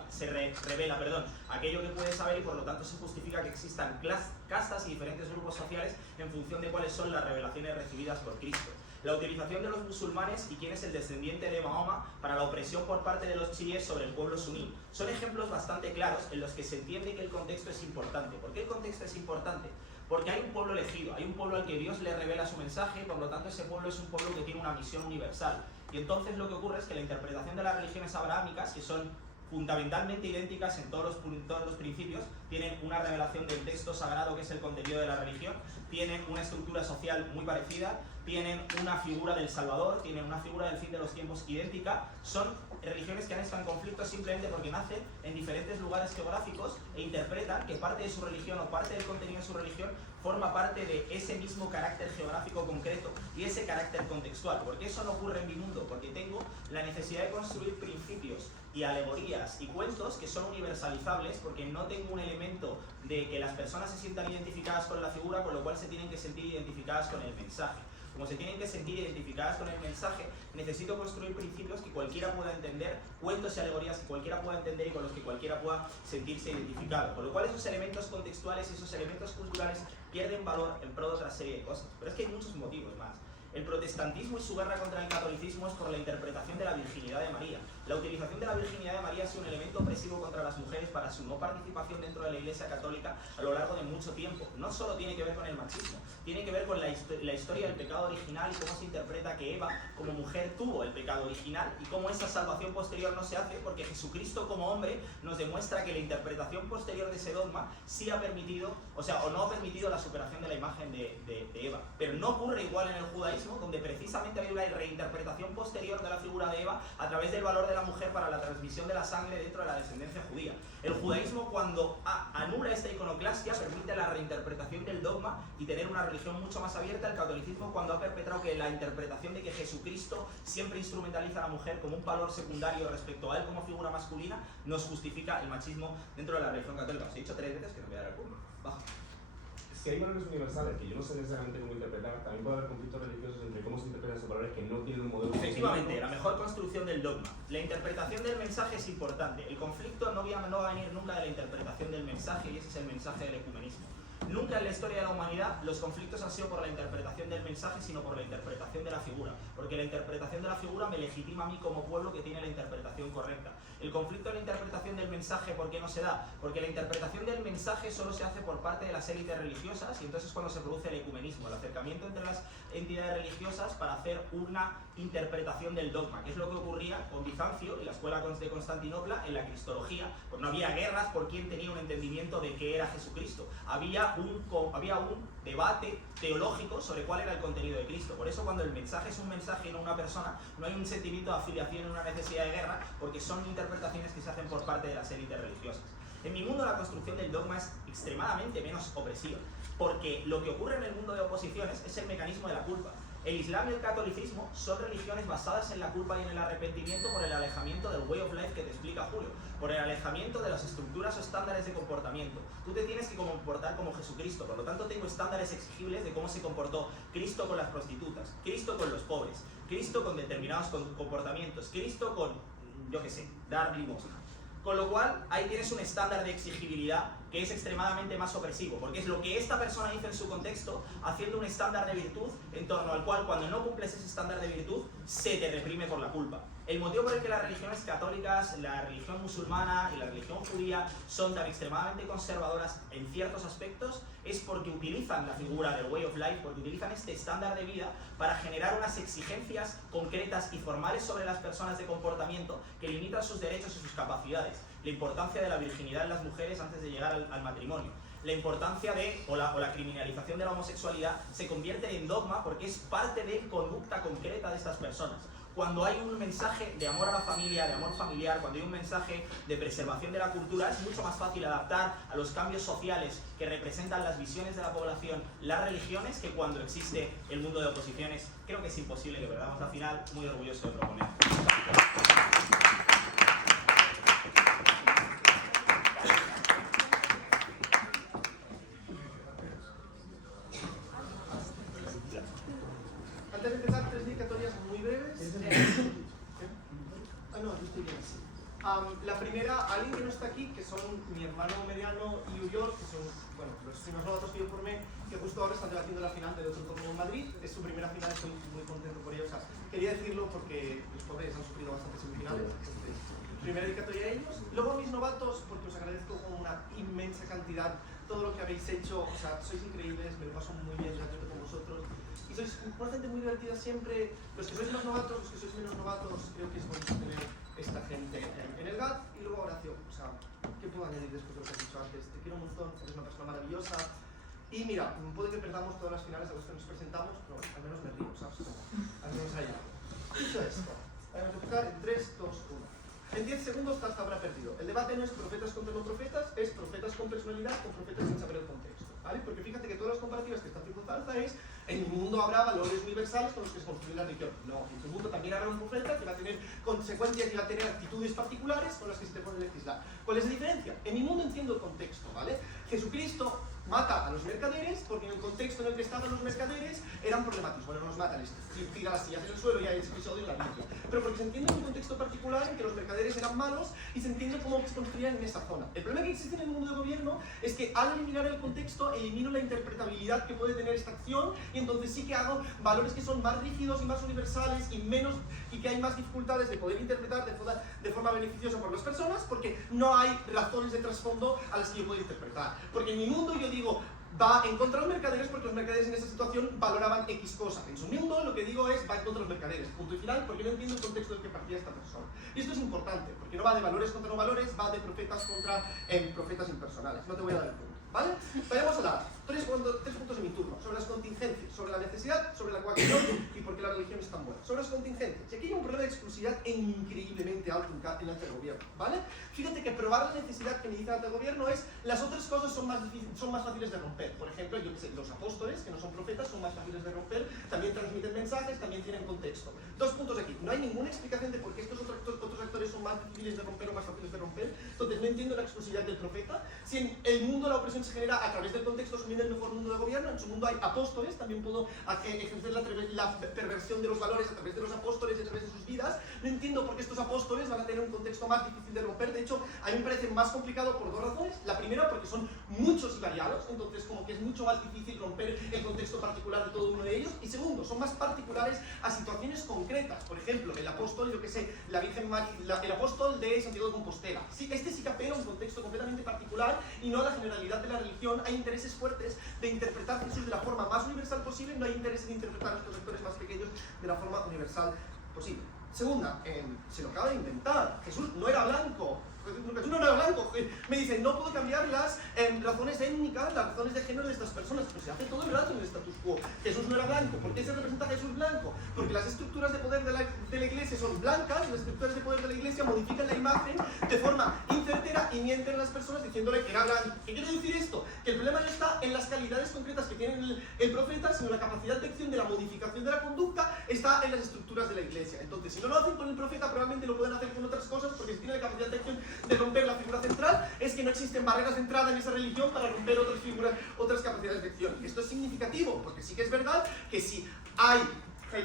aquello que puede saber y por lo tanto se justifica que existan castas y diferentes grupos sociales en función de cuáles son las revelaciones recibidas por Cristo. la utilización de los musulmanes y quién es el descendiente de Mahoma para la opresión por parte de los chiíes sobre el pueblo suní. Son ejemplos bastante claros en los que se entiende que el contexto es importante. ¿Por qué el contexto es importante? Porque hay un pueblo elegido, hay un pueblo al que Dios le revela su mensaje, por lo tanto ese pueblo es un pueblo que tiene una misión universal. Y entonces lo que ocurre es que la interpretación de las religiones abrahámicas, que son fundamentalmente idénticas en todos los principios, tienen una revelación del texto sagrado que es el contenido de la religión, tienen una estructura social muy parecida, tienen una figura del Salvador, tienen una figura del fin de los tiempos idéntica. Son religiones que han estado en conflicto simplemente porque nacen en diferentes lugares geográficos e interpretan que parte de su religión o parte del contenido de su religión forma parte de ese mismo carácter geográfico concreto y ese carácter contextual. ¿Por qué eso no ocurre en mi mundo? Porque tengo la necesidad de construir principios y alegorías y cuentos que son universalizables, porque no tengo un elemento de que las personas se sientan identificadas con la figura, con lo cual se tienen que sentir identificadas con el mensaje. Como se tienen que sentir identificadas con el mensaje, necesito construir principios que cualquiera pueda entender, cuentos y alegorías que cualquiera pueda entender y con los que cualquiera pueda sentirse identificado. Con lo cual esos elementos contextuales y esos elementos culturales pierden valor en pro de otra serie de cosas. Pero es que hay muchos motivos más. El protestantismo y su guerra contra el catolicismo es por la interpretación de la virginidad de María. La utilización de la virginidad de María ha sido un elemento opresivo contra las mujeres para su no participación dentro de la Iglesia Católica a lo largo de mucho tiempo. No solo tiene que ver con el machismo, tiene que ver con la historia del pecado original y cómo se interpreta que Eva como mujer tuvo el pecado original y cómo esa salvación posterior no se hace porque Jesucristo como hombre nos demuestra que la interpretación posterior de ese dogma sí ha permitido, o no ha permitido la superación de la imagen de Eva. Pero no ocurre igual en el judaísmo, donde precisamente había una reinterpretación posterior de la figura de Eva a través del valor de la mujer para la transmisión de la sangre dentro de la descendencia judía. El judaísmo, cuando anula esta iconoclastia, permite la reinterpretación del dogma y tener una religión mucho más abierta. El catolicismo, cuando ha perpetrado que la interpretación de que Jesucristo siempre instrumentaliza a la mujer como un valor secundario respecto a él como figura masculina, nos justifica el machismo dentro de la religión católica. Os he dicho 3 veces que no voy a dar el punto. Baja. Es que hay valores universales que yo no sé necesariamente cómo interpretar. También puede haber conflictos religiosos entre cómo se interpretan esos valores que no tienen un modelo. Efectivamente, la mejor construcción del dogma. La interpretación del mensaje es importante. El conflicto no va a venir nunca de la interpretación del mensaje, y ese es el mensaje del ecumenismo. Nunca en la historia de la humanidad los conflictos han sido por la interpretación del mensaje, sino por la interpretación de la figura. Porque la interpretación de la figura me legitima a mí como pueblo que tiene la interpretación correcta. El conflicto de la interpretación del mensaje, ¿por qué no se da? Porque la interpretación del mensaje solo se hace por parte de las élites religiosas y entonces es cuando se produce el ecumenismo, el acercamiento entre las entidades religiosas para hacer una interpretación del dogma, que es lo que ocurría con Bizancio y la escuela de Constantinopla en la cristología. Pues no había guerras por quién tenía un entendimiento de qué era Jesucristo. Había un debate teológico sobre cuál era el contenido de Cristo. Por eso cuando el mensaje es un mensaje y no una persona, no hay un sentimiento de afiliación ni una necesidad de guerra, porque son interpretaciones que se hacen por parte de las élites religiosas. En mi mundo la construcción del dogma es extremadamente menos opresiva, porque lo que ocurre en el mundo de oposiciones es el mecanismo de la culpa. El Islam y el catolicismo son religiones basadas en la culpa y en el arrepentimiento por el alejamiento del way of life que te explica Julio, por el alejamiento de las estructuras o estándares de comportamiento. Tú te tienes que comportar como Jesucristo, por lo tanto tengo estándares exigibles de cómo se comportó Cristo con las prostitutas, Cristo con los pobres, Cristo con determinados comportamientos, Cristo con, yo qué sé, dar limosna. Con lo cual, ahí tienes un estándar de exigibilidad que es extremadamente más opresivo, porque es lo que esta persona hizo en su contexto, haciendo un estándar de virtud en torno al cual, cuando no cumples ese estándar de virtud, se te reprime por la culpa. El motivo por el que las religiones católicas, la religión musulmana y la religión judía son tan extremadamente conservadoras en ciertos aspectos es porque utilizan la figura del way of life, porque utilizan este estándar de vida para generar unas exigencias concretas y formales sobre las personas de comportamiento que limitan sus derechos y sus capacidades. La importancia de la virginidad en las mujeres antes de llegar al matrimonio. La importancia o la criminalización de la homosexualidad se convierte en dogma porque es parte de conducta concreta de estas personas. Cuando hay un mensaje de amor a la familia, de amor familiar, cuando hay un mensaje de preservación de la cultura, es mucho más fácil adaptar a los cambios sociales que representan las visiones de la población, las religiones, que cuando existe el mundo de oposiciones. Creo que es imposible, que verdad, al final, muy orgulloso de proponer. Antes de empezar, 3 dedicatorias muy breves. No, yo estoy bien así. La primera, alguien que no está aquí, que son mi hermano mediano y Uyor, que son, bueno, los primeros novatos que yo formé, que justo ahora están debatiendo la final del otro torneo en Madrid. Es su primera final, estoy muy contento por ello. O sea, quería decirlo porque los pobres han sufrido bastantes semifinales. Entonces, primera dedicatoria a ellos. Luego a mis novatos, porque os agradezco con una inmensa cantidad todo lo que habéis hecho. O sea, sois increíbles, me lo paso muy bien con vosotros. Y sois una gente muy divertida siempre. Los que sois más novatos, los que sois menos novatos, creo que es bonito tener esta gente en el GAT. Y luego Horacio, o sea, ¿qué puedo añadir después de lo que has dicho antes? Te quiero un montón, eres una persona maravillosa. Y mira, puede que perdamos todas las finales a las que nos presentamos, pero al menos me río, ¿sabes? Al menos hay algo. Dicho esto, vamos a empezar en 3, 2, 1. En 10 segundos Taz habrá perdido. El debate no es profetas contra no profetas, es profetas con personalidad con profetas sin saber el contexto, ¿vale? Porque fíjate que todas las comparativas que está haciendo Zarza es en mi mundo habrá valores universales con los que se construye la religión. No, en tu mundo también habrá un profeta que va a tener consecuencias y va a tener actitudes particulares con las que se te puede legislar. ¿Cuál es la diferencia? En mi mundo entiendo el contexto, ¿vale? Jesucristo mata a los mercaderes porque en el contexto en el que estaban los mercaderes eran problemáticos. Bueno, no los mata, les tira las sillas en el suelo y hay ese episodio en la Biblia. Pero porque se entiende un contexto particular en que los mercaderes eran malos y se entiende cómo se construían en esa zona. El problema que existe en el mundo del gobierno es que al eliminar el contexto elimino la interpretabilidad que puede tener esta acción y entonces sí que hago valores que son más rígidos y más universales y que hay más dificultades de poder interpretar de forma beneficiosa por las personas porque no hay razones de trasfondo a las que yo puedo interpretar. Porque en mi mundo yo digo, va en contra de los mercaderes porque los mercaderes en esa situación valoraban X cosa. En su mundo lo que digo es, va en contra de los mercaderes. Punto y final, porque no entiendo el contexto del que partía esta persona. Y esto es importante, porque no va de valores contra no valores, va de profetas contra profetas impersonales. No te voy a dar el punto, ¿vale? Vayamos a dar 3 puntos en mi turno. Sobre las contingencias, sobre la necesidad, sobre la coacción y por qué la religión es tan buena. Sobre las contingencias. Y aquí hay un problema de exclusividad increíblemente alto en el gobierno, ¿vale? Fíjate que probar la necesidad que necesita el gobierno es las otras cosas son más fáciles de romper. Por ejemplo, yo que sé, los apóstoles, que no son profetas, son más fáciles de romper, también transmiten mensajes, también tienen contexto. 2 puntos aquí. No hay ninguna explicación de por qué estos otros actores son más difíciles de romper o más fáciles de romper. Entonces no entiendo la exclusividad del profeta. Si en el mundo la opresión se genera a través del contexto, asumiendo el mejor mundo de gobierno, en su mundo hay apóstoles, también puedo ejercer la perversión de los valores a través de los apóstoles y a través de sus vidas. No entiendo por qué estos apóstoles van a tener un contexto más difícil de romper. De hecho, a mí me parece más complicado por 2 razones. La primera, porque son muchos y variados, entonces como que es mucho más difícil romper el contexto particular de todo uno de ellos. Y segundo, son más particulares a situaciones concretas. Por ejemplo, el apóstol, yo que sé, la Virgen María, el apóstol de Santiago de Compostela. Sí, este sí que apela a un contexto completamente particular y no a la generalidad de la religión. Hay intereses fuertes de interpretar Jesús de la forma más universal posible, no hay interés en interpretar a estos sectores más pequeños de la forma universal posible. Segunda, se lo acaba de inventar. Jesús no era blanco. Jesús no era blanco. Me dicen, no puedo cambiar las razones étnicas, las razones de género de estas personas. Pero se hace todo el rato en el status quo. Jesús no era blanco. ¿Por qué se representa a Jesús blanco? Porque las estructuras de poder de la iglesia son blancas, las estructuras de poder de la iglesia modifican la imagen de forma incertera y mienten a las personas diciéndole que era blanco. ¿Qué quiere decir esto? Que el problema no está en las calidades concretas que tiene el profeta, sino la capacidad de acción de la modificación de la conducta está en las estructuras de la iglesia. Entonces, si no lo hacen con el profeta, probablemente lo pueden hacer con otras cosas, porque si tiene la capacidad de acción de romper la figura central, es que no existen barreras de entrada en esa religión para romper otras figuras, otras capacidades de acción. Y esto es significativo, porque sí que es verdad que si hay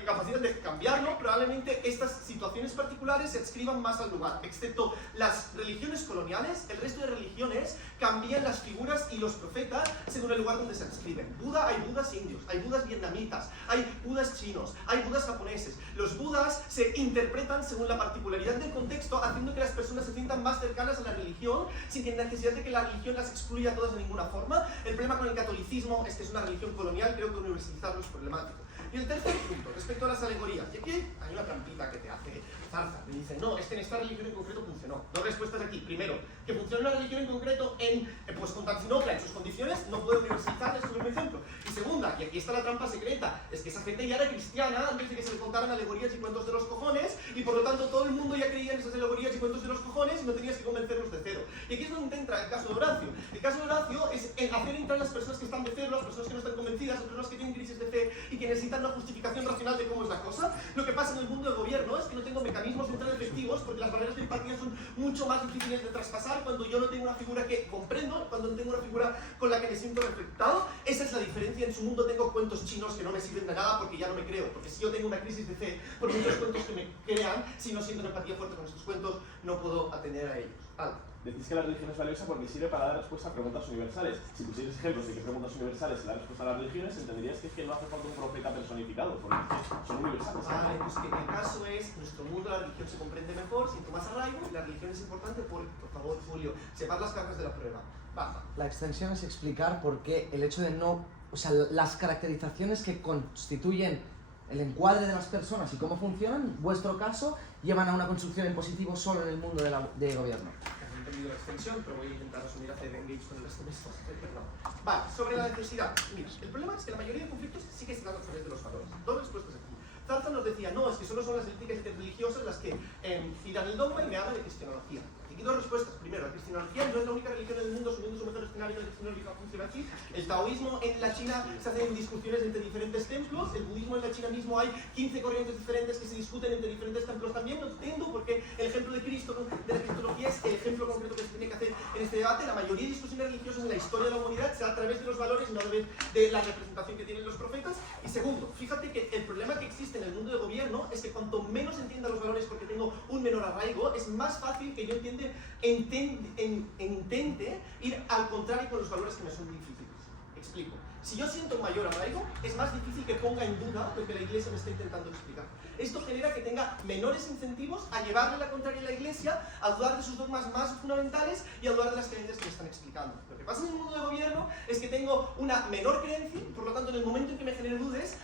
capacidad de cambiarlo, probablemente estas situaciones particulares se adscriban más al lugar. Excepto las religiones coloniales, el resto de religiones cambian las figuras y los profetas según el lugar donde se adscriben. Buda, hay budas indios, hay budas vietnamitas, hay budas chinos, hay budas japoneses. Los budas se interpretan según la particularidad del contexto, haciendo que las personas se sientan más cercanas a la religión, sin que necesidad de que la religión las excluya a todas de ninguna forma. El problema con el catolicismo es que es una religión colonial, creo que universalizarlo es problemático. Y el tercer punto, respecto a las alegorías, y aquí hay una trampita que te hace Zarza, me dicen, no, es que en esta religión en concreto funcionó. 2 respuestas aquí. Primero, que funciona una religión en concreto pues Constantinopla, en sus condiciones, no puede universalizarla, es un ejemplo. Y segunda, y aquí está la trampa secreta, es que esa gente ya era cristiana antes de que se le contaran alegorías y cuentos de los cojones, y por lo tanto todo el mundo ya creía en esas alegorías y cuentos de los cojones y no tenías que convencerlos de cero. Y aquí es donde entra el caso de Horacio. El caso de Horacio es el hacer entrar a las personas que están de cero, las personas que no están convencidas, las personas que tienen crisis de fe y que necesitan una justificación racional de cómo es la cosa. Lo que pasa en el mundo del gobierno es que no tengo mecanismos de entrada efectivos porque las barreras de empatía son mucho más difíciles de traspasar cuando yo no tengo una figura que comprendo, cuando no tengo una figura con la que me siento reflectado. Esa es la diferencia. En su mundo tengo cuentos chinos que no me sirven de nada porque ya no me creo, porque si yo tengo una crisis de fe por muchos cuentos que me crean, si no siento una empatía fuerte con estos cuentos, no puedo atender a ellos. Decís que la religión es valiosa porque sirve para dar respuesta a preguntas universales. Si pusierais ejemplos de qué preguntas universales la respuesta a las religiones, entenderías que es que no hace falta un profeta personificado, porque son universales. Vale, pues que el caso es, nuestro mundo la religión se comprende mejor, siento más arraigo, y la religión es importante por favor, Julio, separ las cargas de la prueba. Basta. La extensión es explicar por qué el hecho de no... O sea, las caracterizaciones que constituyen el encuadre de las personas y cómo funcionan, en vuestro caso, llevan a una construcción en positivo solo en el mundo de gobierno. No he entendido la extensión, pero voy a intentar resumir hacer engage con el resto de estos. Vale, sobre la necesidad. Mira, el problema es que la mayoría de conflictos sigue estando a través de los valores. Dos respuestas aquí. Zarzan nos decía, no, es que solo son las éticas religiosas las que giran el dogma y me hablan de cristianología. Aquí dos respuestas. Primero, la cristianología no es la única religión del mundo, asumiendo su mejor escenario de cristianología funciona así. El taoísmo en la China se hacen discusiones entre diferentes templos, el budismo en la China mismo hay 15 corrientes diferentes que se discuten entre diferentes templos también. No entiendo por qué el ejemplo de Cristo, de la cristología, es el ejemplo concreto que se tiene que hacer en este debate. La mayoría de discusiones religiosas en la historia de la humanidad se da a través de los valores y no a través de la representación que tienen los profetas. Y segundo, fíjate que el problema que existe en el mundo de gobierno es que cuanto menos entienda los valores porque tengo un menor arraigo, es más fácil que yo intente ir al contrario con los valores que me son difíciles. Explico. Si yo siento un mayor arraigo, es más difícil que ponga en duda lo que la Iglesia me está intentando explicar. Esto genera que tenga menores incentivos a llevarle la contraria a la Iglesia, a dudar de sus dogmas más fundamentales y a dudar de las creencias que me están explicando. Lo que pasa en el mundo de gobierno es que tengo una menor creencia, por lo tanto en el momento en que me genere dudas,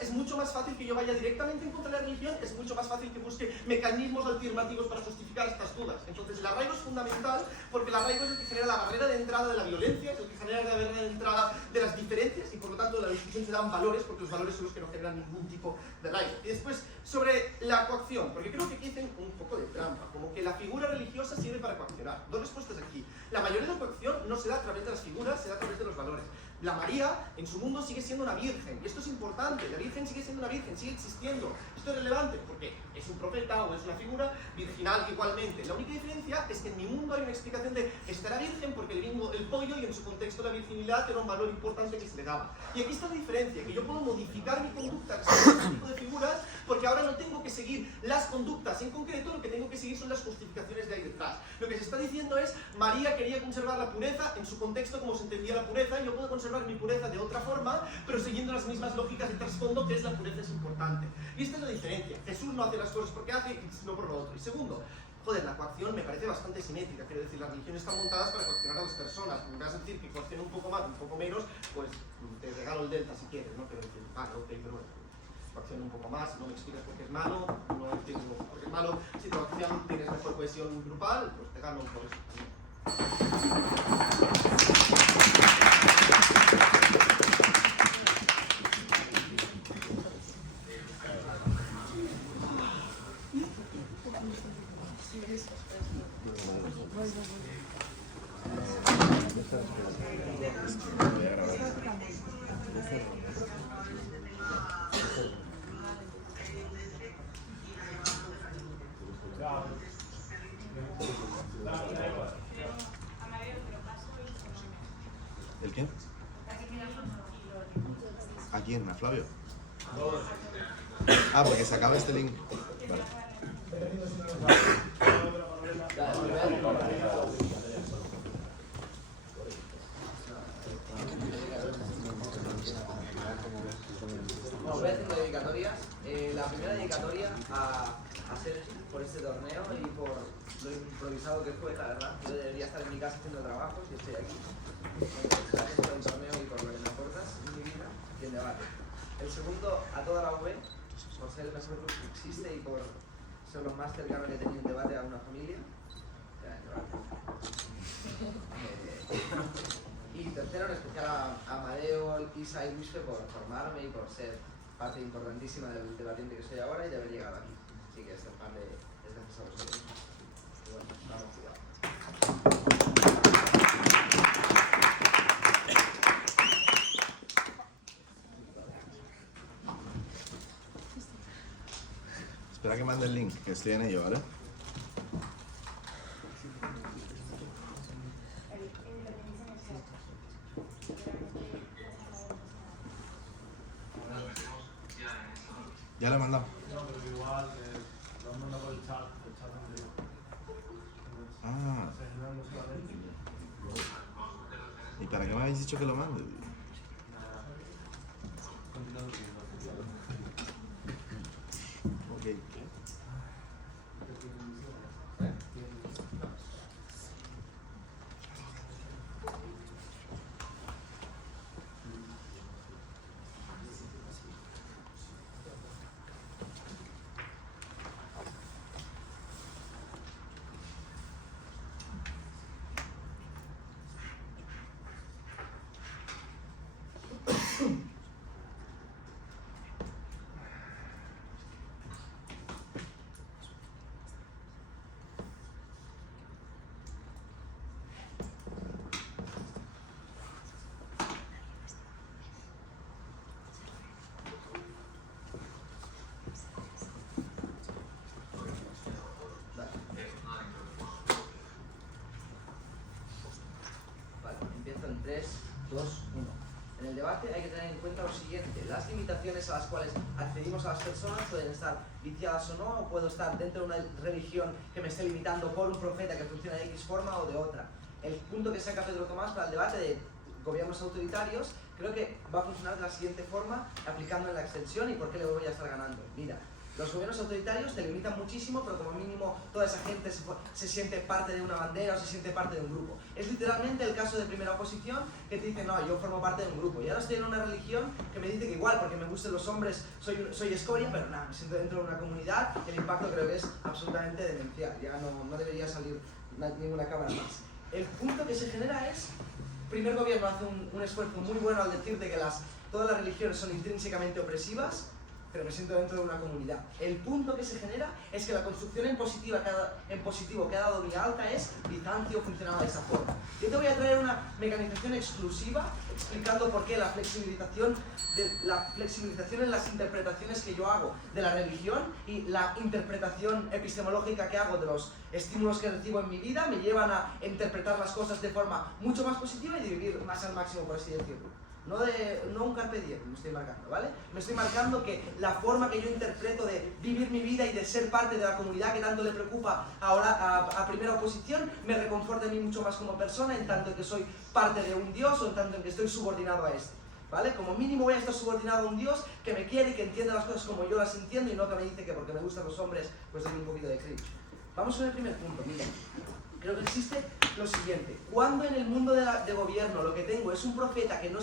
es mucho más fácil que yo vaya directamente en contra de la religión, es mucho más fácil que busque mecanismos alternativos para justificar estas dudas. Entonces el arraigo es fundamental porque el arraigo es el que genera la barrera de entrada de la violencia, es el que genera la barrera de entrada de las diferencias y por lo tanto en la discusión se dan valores porque los valores son los que no generan ningún tipo de arraigo. Y después sobre la coacción, porque creo que aquí hacen un poco de trampa, como que la figura religiosa sirve para coaccionar. Dos respuestas aquí. La mayoría de la coacción no se da a través de las figuras, se da a través de los valores. La María en su mundo sigue siendo una virgen, y esto es importante, la virgen sigue siendo una virgen, sigue existiendo. Esto es relevante porque es un profeta o es una figura virginal igualmente. La única diferencia es que en mi mundo hay una explicación de estará virgen porque el pollo y en su contexto la virginidad era un valor importante que se le daba. Y aquí está la diferencia, que yo puedo modificar mi conducta con este tipo de figuras porque ahora no tengo que seguir las conductas en concreto, lo que tengo que seguir son las justificaciones de ahí detrás. Lo que se está diciendo es, María quería conservar la pureza en su contexto como se entendía la pureza, y yo puedo conservar mi pureza de otra forma, pero siguiendo las mismas lógicas de trasfondo, que es la pureza es importante. Y esta es la diferencia. Jesús no hace las cosas porque hace, sino por lo otro. Y segundo, joder, la coacción me parece bastante simétrica, quiero decir, las religiones están montadas para coaccionar a las personas. Me vas a decir que coacciona un poco más, un poco menos, pues te regalo el delta si quieres, ¿no? Pero decir, vale, ok, pero bueno, coacciona un poco más, no me explicas por qué es malo, no entiendo por qué es malo. Si te coaccionan, tienes mejor cohesión grupal, pues te gano por eso. ¿El quién? ¿A quién? ¿A Flavio? Ah, porque se acaba este link. Vale. Bueno, voy a hacer dedicatorias. La primera dedicatoria a Sergi por este torneo y por lo improvisado que fue, la verdad. Yo debería estar en mi casa haciendo trabajos y estoy aquí. Gracias por el torneo y por lo que me aportas en mi vida y en debate. El segundo, a toda la UB, por ser el mejor club que existe y por ser lo más cercano que he tenido en debate a una familia. Y tercero, en especial a Amadeo, Isa y Luisfe por formarme y por ser parte importantísima del debatiente que soy ahora y de haber llegado aquí. Así que esta parte es gracias a vosotros. Y bueno, vamos, cuidado. Espera que mande el link, que estoy en ello, ¿vale? Ya lo he mandado. No, pero igual, lo han mandado por el chat anterior. Ah. O sea, podemos hablar. ¿Y para qué me habéis dicho que lo mande? Ok. Vale, empiezo en 3, 2, 1. En el debate hay que tener en cuenta lo siguiente: las limitaciones a las cuales accedimos a las personas pueden estar viciadas o no, o puedo estar dentro de una religión que me esté limitando por un profeta que funciona de X forma o de otra. El punto que saca Pedro Tomás para el debate de gobiernos autoritarios creo que va a funcionar de la siguiente forma, aplicando en la extensión. ¿Y por qué le voy a estar ganando? Mira, los gobiernos autoritarios te limitan muchísimo, pero como mínimo toda esa gente se siente parte de una bandera o se siente parte de un grupo. Es literalmente el caso de primera oposición, que te dice, no, yo formo parte de un grupo. Y ahora estoy en una religión que me dice que igual, porque me gustan los hombres, soy escoria, pero nada, me siento dentro de una comunidad. El impacto creo que es absolutamente demencial. Ya no debería salir ninguna cámara más. El punto que se genera es, el primer gobierno hace un esfuerzo muy bueno al decirte que todas las religiones son intrínsecamente opresivas, pero me siento dentro de una comunidad. El punto que se genera es que la construcción en positivo que ha dado Vía Alta es Bizancio funcionaba de esa forma. Yo te voy a traer una mecanización exclusiva explicando por qué la flexibilización en las interpretaciones que yo hago de la religión y la interpretación epistemológica que hago de los estímulos que recibo en mi vida me llevan a interpretar las cosas de forma mucho más positiva y de vivir más al máximo, por así decirlo. No un carpe diem me estoy marcando, ¿vale? Me estoy marcando que la forma que yo interpreto de vivir mi vida y de ser parte de la comunidad que tanto le preocupa ahora a primera oposición me reconforta a mí mucho más como persona, en tanto que soy parte de un Dios o en tanto en que estoy subordinado a este, ¿vale? Como mínimo voy a estar subordinado a un Dios que me quiere y que entiende las cosas como yo las entiendo y no que me dice que porque me gustan los hombres pues doy un poquito de cringe. Vamos con el primer punto, mira. Creo que existe lo siguiente: cuando en el mundo de gobierno lo que tengo es un profeta que no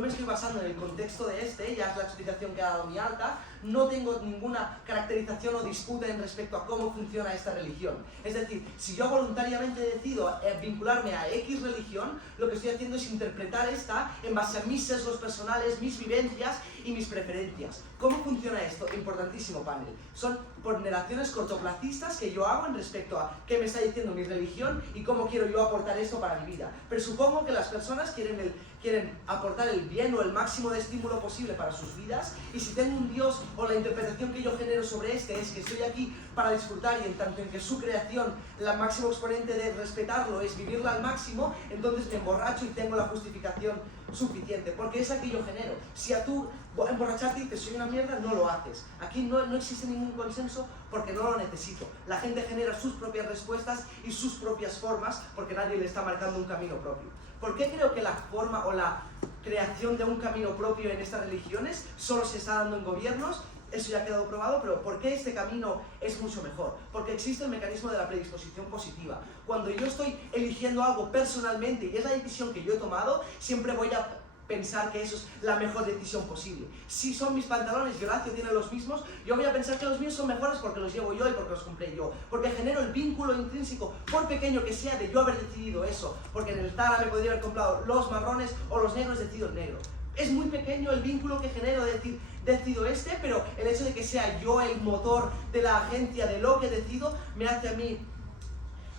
me estoy basando en el contexto de ya es la explicación que ha dado Vía Alta, no tengo ninguna caracterización o disputa en respecto a cómo funciona esta religión. Es decir, si yo voluntariamente decido vincularme a X religión, lo que estoy haciendo es interpretar esta en base a mis sesgos personales, mis vivencias y mis preferencias. ¿Cómo funciona esto? Importantísimo panel. Son ponderaciones cortoplacistas que yo hago en respecto a qué me está diciendo mi religión y cómo quiero yo aportar esto para mi vida. Presupongo que las personas quieren aportar el bien o el máximo de estímulo posible para sus vidas, y si tengo un Dios o la interpretación que yo genero sobre es que estoy aquí para disfrutar y en tanto en que su creación, la máximo exponente de respetarlo es vivirla al máximo, entonces me emborracho y tengo la justificación suficiente, porque es la que yo genero. Si a tú emborracharte y dices soy una mierda, no lo haces. Aquí no existe ningún consenso porque no lo necesito. La gente genera sus propias respuestas y sus propias formas porque nadie le está marcando un camino propio. ¿Por qué creo que la forma o la creación de un camino propio en estas religiones solo se está dando en gobiernos? Eso ya ha quedado probado, pero ¿por qué este camino es mucho mejor? Porque existe el mecanismo de la predisposición positiva. Cuando yo estoy eligiendo algo personalmente y es la decisión que yo he tomado, siempre voy a pensar que eso es la mejor decisión posible. Si son mis pantalones y Horacio tiene los mismos, yo voy a pensar que los míos son mejores porque los llevo yo y porque los compré yo, porque genero el vínculo intrínseco, por pequeño que sea, de yo haber decidido eso, porque en el Zara me podría haber comprado los marrones o los negros, decido el negro. Es muy pequeño el vínculo que genero de decir decido pero el hecho de que sea yo el motor de la agencia de lo que decido me hace a mí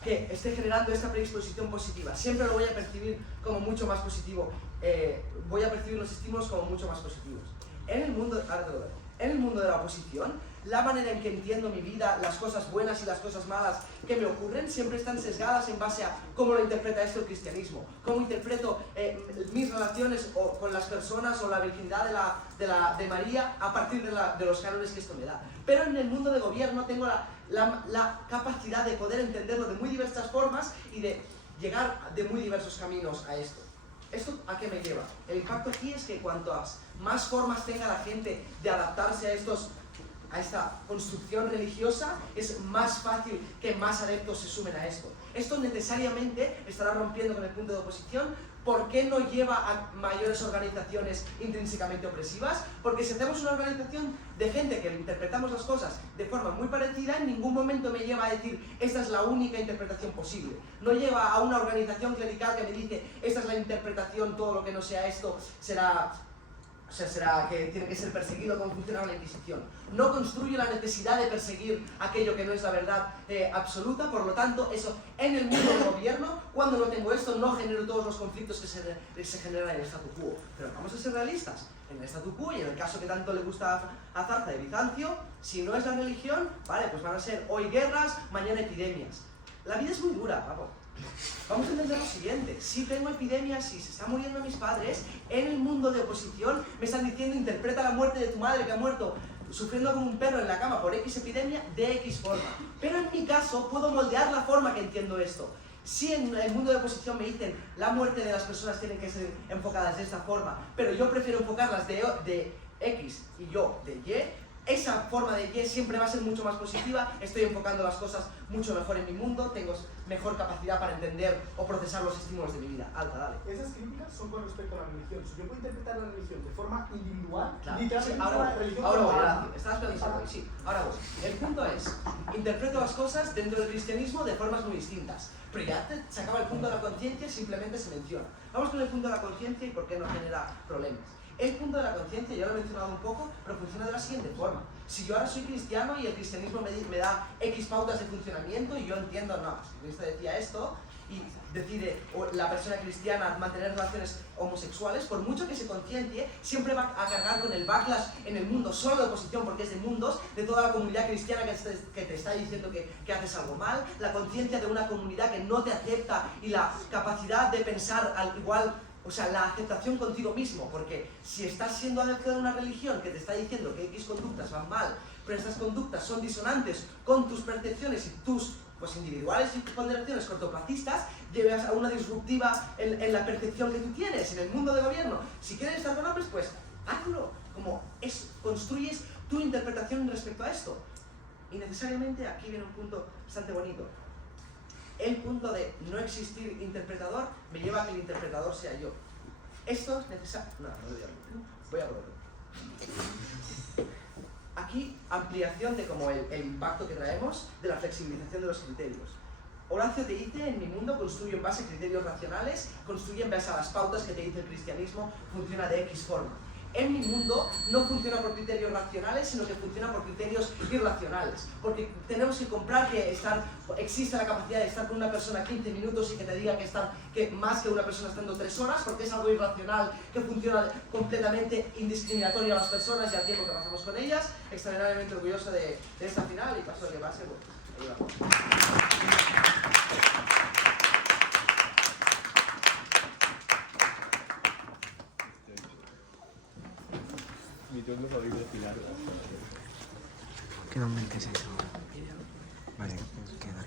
que esté generando esta predisposición positiva. Siempre lo voy a percibir como mucho más positivo. Voy a percibir los estímulos como mucho más positivos. En el mundo de la oposición, la manera en que entiendo mi vida, las cosas buenas y las cosas malas que me ocurren, siempre están sesgadas en base a cómo lo interpreta esto el cristianismo, cómo interpreto mis relaciones con las personas o la virginidad de María a partir de los cánones que esto me da. Pero en el mundo de gobierno tengo la capacidad de poder entenderlo de muy diversas formas y de llegar de muy diversos caminos a esto. ¿Esto a qué me lleva? El impacto aquí es que cuantas más formas tenga la gente de adaptarse a esta construcción religiosa, es más fácil que más adeptos se sumen a esto. Esto necesariamente estará rompiendo con el punto de oposición. ¿Por qué no lleva a mayores organizaciones intrínsecamente opresivas? Porque si hacemos una organización de gente que interpretamos las cosas de forma muy parecida, en ningún momento me lleva a decir esta es la única interpretación posible. No lleva a una organización clerical que me dice esta es la interpretación, todo lo que no sea esto será que tiene que ser perseguido como funcionaba la Inquisición. No construye la necesidad de perseguir aquello que no es la verdad absoluta, por lo tanto, eso en el mundo del gobierno, cuando no tengo esto, no genero todos los conflictos que se generan en el statu quo. Pero vamos a ser realistas. En el statu quo y en el caso que tanto le gusta a Zarza de Bizancio, si no es la religión, vale, pues van a ser hoy guerras, mañana epidemias. La vida es muy dura, papo. Vamos a entender lo siguiente, si tengo epidemias, si se están muriendo mis padres, en el mundo de oposición me están diciendo interpreta la muerte de tu madre que ha muerto sufriendo como un perro en la cama por X epidemia de X forma. Pero en mi caso puedo moldear la forma que entiendo esto. Si en el mundo de oposición me dicen la muerte de las personas tienen que ser enfocadas de esta forma, pero yo prefiero enfocarlas de X y yo de Y, esa forma de Y siempre va a ser mucho más positiva, estoy enfocando las cosas mucho mejor en mi mundo, tengo mejor capacidad para entender o procesar los estímulos de mi vida. Alta, dale. Esas críticas son con respecto a la religión. Si yo puedo interpretar la religión de forma individual, Claro. literalmente Sí, la religión... ahora voy, Horacio. Estabas pensando hoy, sí. Ahora voy. El punto es, interpreto las cosas dentro del cristianismo de formas muy distintas. Pero ya se acaba el punto de la conciencia y simplemente se menciona. Vamos con el punto de la conciencia y por qué no genera problemas. El punto de la conciencia, ya lo he mencionado un poco, pero funciona de la siguiente forma. Si yo ahora soy cristiano y el cristianismo me da X pautas de funcionamiento y yo entiendo, no, si Cristo decía esto y decide la persona cristiana mantener relaciones homosexuales, por mucho que se conciencie, siempre va a cargar con el backlash en el mundo, solo de oposición porque es de mundos, de toda la comunidad cristiana que te está diciendo que haces algo mal, la conciencia de una comunidad que no te acepta y la capacidad de pensar al igual. O sea, la aceptación contigo mismo, porque si estás siendo adepto de una religión que te está diciendo que X conductas van mal, pero estas conductas son disonantes con tus percepciones y tus individuales y ponderaciones cortoplacistas, llevas a una disruptiva en la percepción que tú tienes en el mundo de gobierno. Si quieres estar con hombres, pues hazlo. Construyes tu interpretación respecto a esto. Y necesariamente aquí viene un punto bastante bonito. El punto de no existir interpretador me lleva a que el interpretador sea yo. Esto es necesario... No voy a volver. Aquí, ampliación de como el impacto que traemos de la flexibilización de los criterios. Horacio te dice, en mi mundo construyo en base a criterios racionales, construyo en base a las pautas que te dice el cristianismo, funciona de X forma. En mi mundo no funciona por criterios racionales, sino que funciona por criterios irracionales. Porque tenemos que comprar que existe la capacidad de estar con una persona 15 minutos y que te diga que más que una persona estando 3 horas, porque es algo irracional que funciona completamente indiscriminatorio a las personas y al tiempo que pasamos con ellas. Extraordinariamente orgulloso de esta final y paso que pase, pues, ahí va. Queda un 26 ahora. Vale, queda.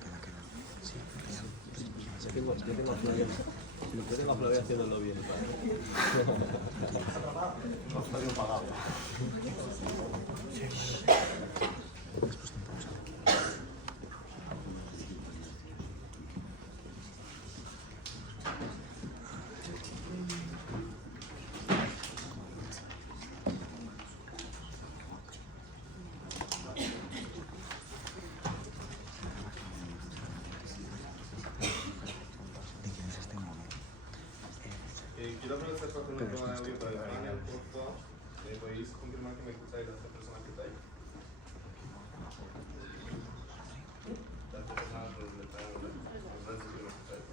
Sí, Yo tengo a Flavia haciéndolo bien. No está bien pagado. Después de un pausa. Quiero aprovechar para hacer una prueba de audio para el panel, por favor. ¿Podéis confirmar que me escucháis las tres personas que estáis? Las tres personas del panel, ¿no? No sé si me escucháis.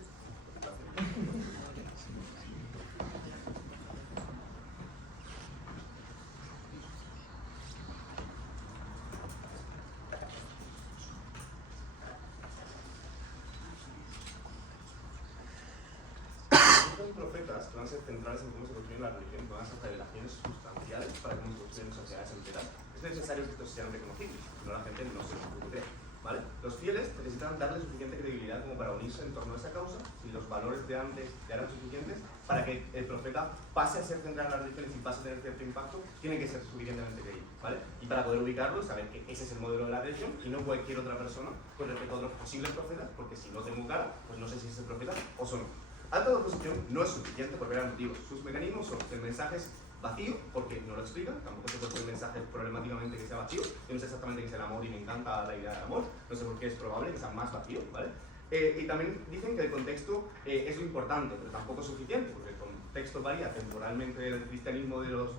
Son profetas que van a ser centrales en cómo se construyen las religiones, van a ser revelaciones sustanciales para cómo se construyen sociedades enteras. Es necesario que estos sean reconocibles, si no la gente no se lo puede creer. ¿vale? Los fieles necesitan darle suficiente credibilidad como para unirse en torno a esa causa y los valores de antes ya eran suficientes para que el profeta pase a ser central en las religiones y pase a tener cierto impacto, tiene que ser suficientemente creíble, ¿vale? Y para poder ubicarlo y saber que ese es el modelo de la religión y no cualquier otra persona con respecto a otros posibles profetas, porque si no tengo cara, pues no sé si es el profeta o son. Alta de oposición no es suficiente por varios motivos. Sus mecanismos son el mensaje es vacío, porque no lo explica, tampoco se puede poner un mensaje problemáticamente que sea vacío. Yo no sé exactamente qué es el amor y me encanta la idea del amor, no sé por qué es probable que sea más vacío, ¿vale? Y también dicen que el contexto es lo importante, pero tampoco es suficiente, porque el contexto varía temporalmente del cristianismo de los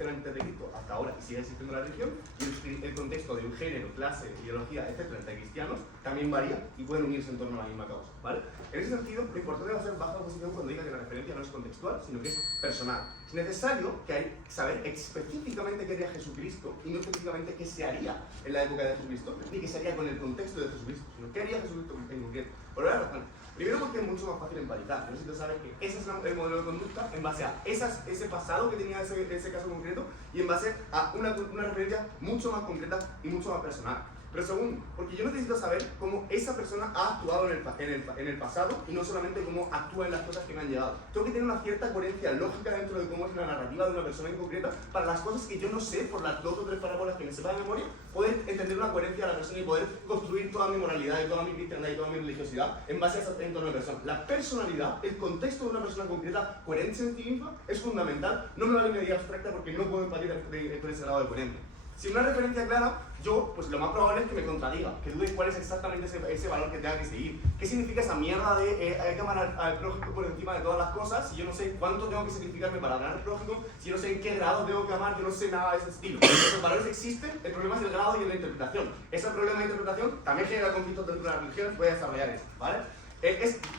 antes de Cristo hasta ahora y sigue existiendo la religión, y el contexto de un género, clase, ideología, etcétera, entre cristianos también varía y pueden unirse en torno a la misma causa, ¿vale? En ese sentido, lo importante va a ser baja oposición cuando diga que la referencia no es contextual, sino que es personal. Es necesario que hay saber específicamente qué haría Jesucristo y no específicamente qué se haría en la época de Jesucristo, ni qué se haría con el contexto de Jesucristo, sino qué haría Jesucristo en concreto. Por varias razones. Primero porque es mucho más fácil empatizar. Yo necesito saber que ese es el modelo de conducta en base a ese pasado que tenía ese caso concreto y en base a una referencia mucho más concreta y mucho más personal. Pero segundo, porque yo necesito saber cómo esa persona ha actuado en el pasado y no solamente cómo actúa en las cosas que me han llegado. Tengo que tener una cierta coherencia lógica dentro de cómo es la narrativa de una persona en concreta para las cosas que yo no sé, por las 2 o 3 parábolas que me sepa de memoria, poder entender una coherencia de la persona y poder construir toda mi moralidad y toda mi cristiandad y toda mi religiosidad en base a ese entorno de persona. La personalidad, el contexto de una persona concreta, coherencia en sí misma, es fundamental. No me vale una idea abstracta porque no puedo empatizar con ese grado de coherencia. Sin una referencia clara, yo, pues lo más probable es que me contradiga, que dude cuál es exactamente ese valor que tenga que seguir. ¿Qué significa esa mierda de hay que amar al prójimo por encima de todas las cosas? Si yo no sé cuánto tengo que sacrificarme para ganar al prójimo, si yo no sé en qué grado tengo que amar, yo no sé nada de ese estilo. Esos valores existen, el problema es el grado y la interpretación. Ese problema de interpretación también genera conflictos dentro de la religión, voy a desarrollar eso, ¿vale?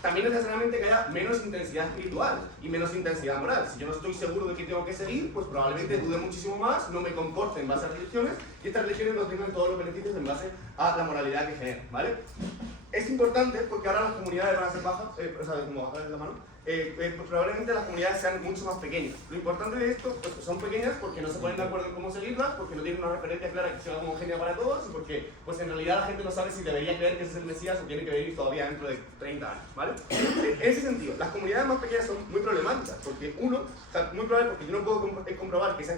También necesariamente que haya menos intensidad espiritual y menos intensidad moral. Si yo no estoy seguro de qué tengo que seguir, pues probablemente dude muchísimo más, no me comporte en base a religiones y estas religiones no tengan todos los beneficios en base a la moralidad que generan, ¿vale? Es importante porque ahora las comunidades van a ser bajas, como bajar la mano, probablemente las comunidades sean mucho más pequeñas. Lo importante de esto, pues son pequeñas porque no se ponen de acuerdo en cómo seguirlas, porque no tienen una referencia clara que sea homogénea para todos y porque pues en realidad la gente no sabe si debería creer que ese es el Mesías o tiene que venir todavía dentro de 30 años, ¿vale? En ese sentido, las comunidades más pequeñas son muy problemáticas porque muy probable porque yo no puedo comprobar que esa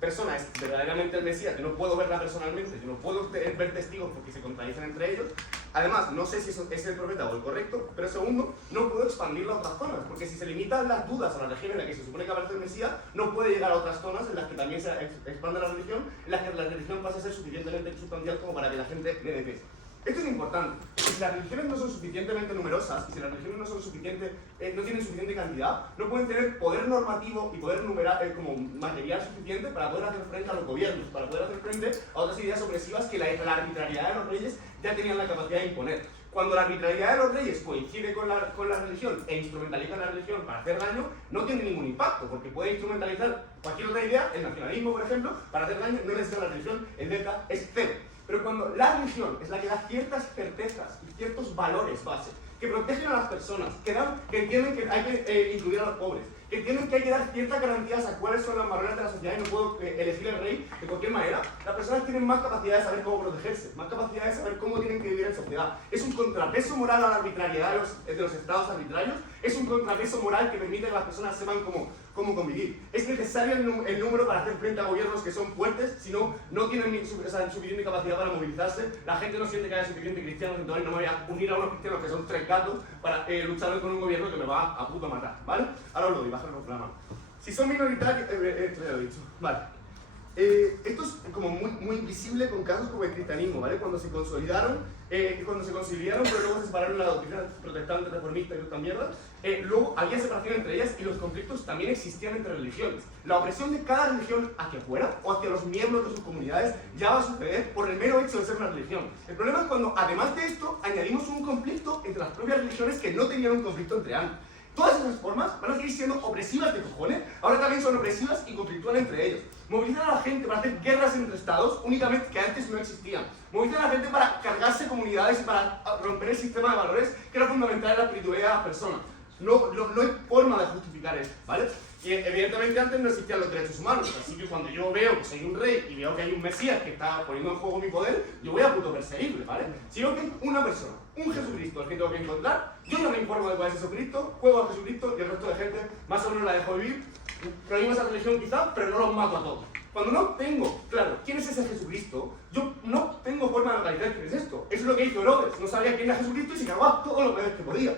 persona es verdaderamente el Mesías, yo no puedo verla personalmente, yo no puedo ver testigos porque se contradicen entre ellos. Además, no sé si eso es el profeta o el correcto, pero segundo, no puedo expandirlo a otras zonas, porque si se limitan las dudas a la región en la que se supone que aparece el Mesías, no puede llegar a otras zonas en las que también se expanda la religión, en las que la religión pase a ser suficientemente sustancial como para que la gente le dé peso. Esto es importante, porque si las religiones no son suficientemente numerosas y si las religiones no tienen suficiente cantidad, no pueden tener poder normativo y poder numeral como material suficiente para poder hacer frente a los gobiernos, para poder hacer frente a otras ideas opresivas que la arbitrariedad de los reyes ya tenían la capacidad de imponer. Cuando la arbitrariedad de los reyes coincide con la religión e instrumentaliza la religión para hacer daño, no tiene ningún impacto, porque puede instrumentalizar cualquier otra idea, el nacionalismo, por ejemplo, para hacer daño, no necesita la religión, el delta es cero. Pero cuando la religión es la que da ciertas certezas y ciertos valores base, que protegen a las personas, que entienden que hay que incluir a los pobres, que entienden que hay que dar ciertas garantías a cuáles son las barreras de la sociedad y no puedo elegir el rey de cualquier manera, las personas tienen más capacidad de saber cómo protegerse, más capacidad de saber cómo tienen que vivir en sociedad. Es un contrapeso moral a la arbitrariedad de los estados arbitrarios, es un contrapeso moral que permite que las personas sepan cómo convivir. Es necesario el número para hacer frente a gobiernos que son fuertes, si no, no tienen suficiente capacidad para movilizarse, la gente no siente que haya suficiente cristianos, entonces no me voy a unir a unos cristianos que son 3 gatos para luchar con un gobierno que me va a puto matar, ¿vale? Ahora os lo doy, bájalo por la mano. Si son minoritarios, esto ya lo he dicho, vale. Esto es como muy visible con casos como el cristianismo, ¿vale? Cuando se consolidaron, pero luego se separaron la doctrina protestante, reformista y otras mierdas, luego había separación entre ellas y los conflictos también existían entre religiones. La opresión de cada religión hacia afuera o hacia los miembros de sus comunidades ya va a suceder por el mero hecho de ser una religión. El problema es cuando, además de esto, añadimos un conflicto entre las propias religiones que no tenían un conflicto entre ambas. Todas esas formas van a seguir siendo opresivas de cojones, ahora también son opresivas y conflictúan entre ellos. Movilizan a la gente para hacer guerras entre estados, únicamente que antes no existían. Movilizan a la gente para cargarse comunidades y para romper el sistema de valores que era fundamental en la espiritualidad de las personas. No hay forma de justificar eso, ¿vale? Y evidentemente antes no existían los derechos humanos, así que cuando yo veo que soy un rey y veo que hay un mesías que está poniendo en juego mi poder, yo voy a puto perseguirle, ¿vale? Si veo que hay una persona, un Jesucristo al que tengo que encontrar, yo no me informo de cuál es Jesucristo, juego a Jesucristo y el resto de gente más o menos la dejo vivir, prohíbo esa religión quizás, pero no los mato a todos. Cuando no tengo claro quién es ese Jesucristo, yo no tengo forma de localizar quién es esto. Eso es lo que hizo Herodes, no sabía quién era Jesucristo y se cagó a todos los medios que podía.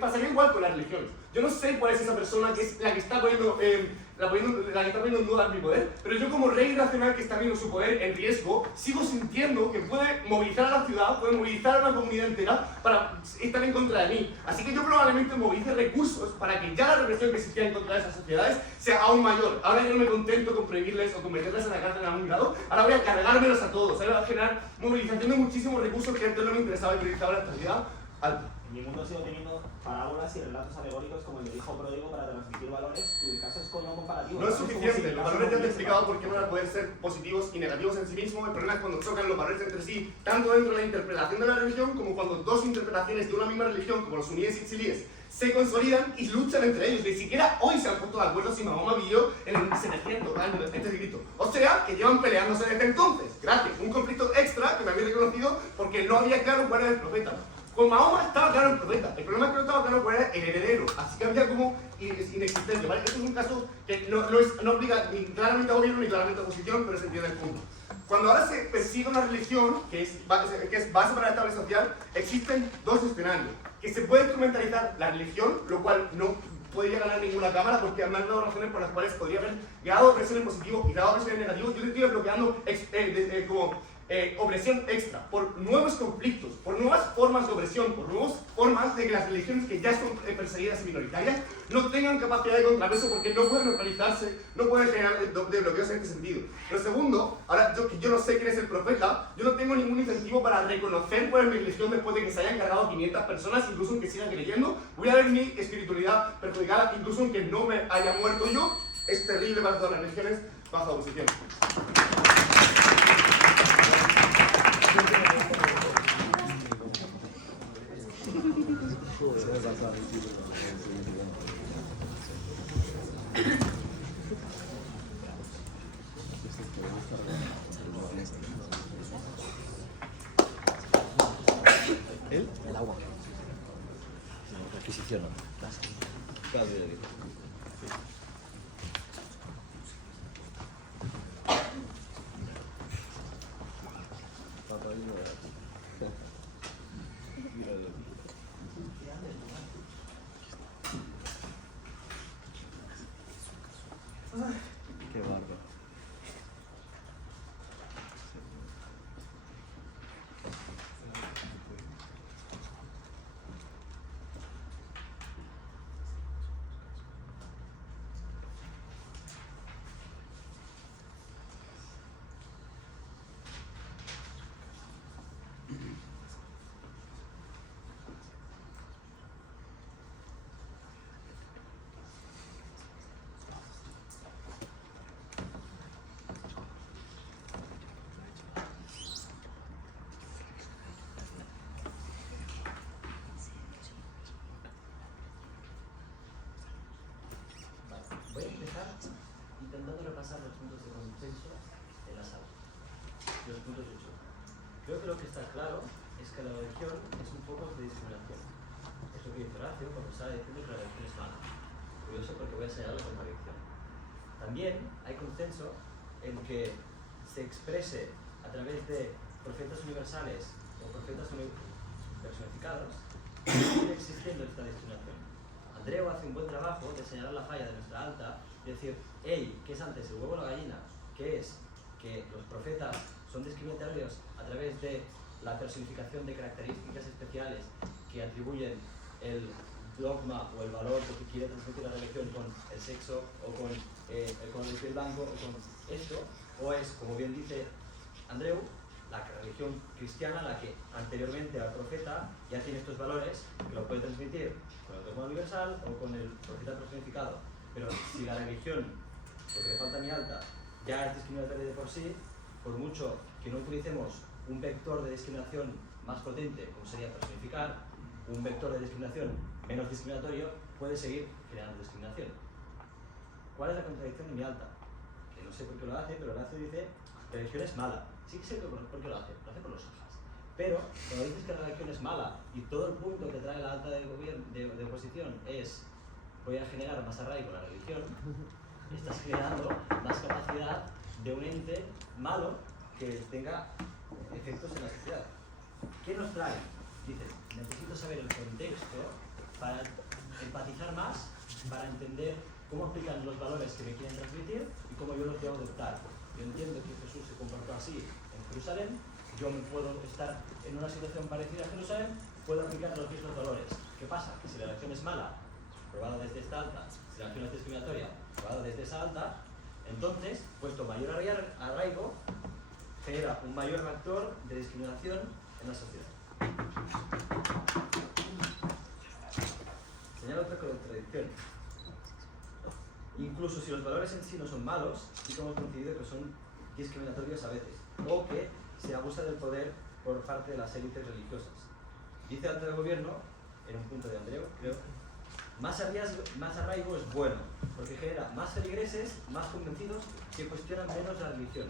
Pasaría igual con las religiones. Yo no sé cuál es esa persona que es la que está poniendo en duda mi poder, pero yo como rey racional que está viendo su poder en riesgo, sigo sintiendo que puede movilizar a la ciudad, puede movilizar a una comunidad entera para estar en contra de mí. Así que yo probablemente movilice recursos para que ya la represión que existía en contra de esas sociedades sea aún mayor. Ahora yo no me contento con prohibirles o con meterles en la cárcel a un grado, ahora voy a cargármelos a todos. Ahora voy a generar movilización de muchísimos recursos que antes no me interesaba y priorizaba la estabilidad alta. En mi mundo sigo teniendo parábolas y relatos alegóricos como el del hijo pródigo para transmitir valores. Tu caso es no comparativo. No es suficiente. Los valores ya te he explicado por qué no van a poder ser positivos y negativos en sí mismos. El problema es cuando chocan los valores entre sí, tanto dentro de la interpretación de la religión como cuando dos interpretaciones de una misma religión, como los suníes y chiíes, se consolidan y luchan entre ellos. Ni siquiera hoy se han puesto de acuerdo si Mahoma vivió en el 700 años antes de Cristo. O sea, que llevan peleándose desde entonces. Gracias. Un conflicto extra que me había reconocido porque no había claro cuál era el profeta. Con Mahoma estaba claro el profeta, el problema es que no estaba claro cuál era el heredero, así que había como inexistente, ¿vale? Esto es un caso que no aplica ni claramente a gobierno ni claramente a oposición, pero se entiende el punto. Cuando ahora se persigue una religión, que es base para el estable social, existen dos escenarios. Que se puede instrumentalizar la religión, lo cual no podría ganar ninguna cámara porque me han dado razones por las cuales podría haber dado presión en positivo y dado presión en negativo. Yo le estoy bloqueando opresión extra, por nuevos conflictos, por nuevas formas de opresión, por nuevas formas de que las religiones que ya son perseguidas y minoritarias no tengan capacidad de contrapeso porque no pueden normalizarse, no pueden generar de bloqueos en este sentido. Lo segundo, ahora yo no sé quién es el profeta, yo no tengo ningún incentivo para reconocer cuál es mi religión después de que se hayan cargado 500 personas, incluso aunque sigan creyendo, voy a ver mi espiritualidad perjudicada, incluso aunque no me haya muerto yo. Es terrible para todas las religiones bajo oposición. El agua. Requisición. Claro, yo digo. Qué bárbaro. Voy a empezar intentando repasar los puntos de consenso de la sala. Los puntos de choque. Creo que lo que está claro es que la religión es un foco de discriminación. Es lo que dice Horacio cuando estaba diciendo que la religión es mala. Curioso porque voy a señalar la contradicción. También hay consenso en que se exprese a través de profetas universales o profetas personificados que sigue existiendo esta discriminación. Andreu hace un buen trabajo de señalar la falla de nuestra alta y decir, hey, ¿qué es antes, el huevo o la gallina? ¿Qué es? Que los profetas son discriminatorios a través de la personificación de características especiales que atribuyen el dogma o el valor que quiere transmitir la religión con el sexo o con el piel blanco o con esto, o es, como bien dice Andreu, la religión cristiana, la que anteriormente al profeta ya tiene estos valores que lo puede transmitir con el dogma universal o con el profeta personificado. Pero si la religión, porque le falta mi alta, ya es discriminatoria de por sí, por mucho que no utilicemos un vector de discriminación más potente, como sería personificar, un vector de discriminación menos discriminatorio, puede seguir generando discriminación. ¿Cuál es la contradicción de mi alta? Que no sé por qué lo hace, pero lo hace y dice la religión es mala. Sí que sé por qué lo hace por los ojos. Pero cuando dices que la religión es mala y todo el punto que trae la alta de oposición es voy a generar más arraigo a la religión, estás generando más capacidad de un ente malo que tenga efectos en la sociedad. ¿Qué nos trae? Dices, necesito saber el contexto para empatizar más, para entender cómo aplican los valores que me quieren transmitir y cómo yo los debo adoptar. Yo entiendo que Jesús se comportó así en Jerusalén, yo me puedo estar en una situación parecida a Jerusalén, puedo aplicar los mismos valores. ¿Qué pasa? Que si la elección es mala, probada desde esta alta, si la elección es discriminatoria, probada desde esa alta, entonces, puesto mayor arraigo, genera un mayor factor de discriminación en la sociedad. Señala otra contradicción. Incluso si los valores en sí no son malos, sí que hemos coincidido que son discriminatorios a veces, o que se abusa del poder por parte de las élites religiosas. Dice alta de gobierno, en un punto de Andreu, creo, más arraigo es bueno, porque genera más feligreses, más convencidos, que cuestionan menos la religión.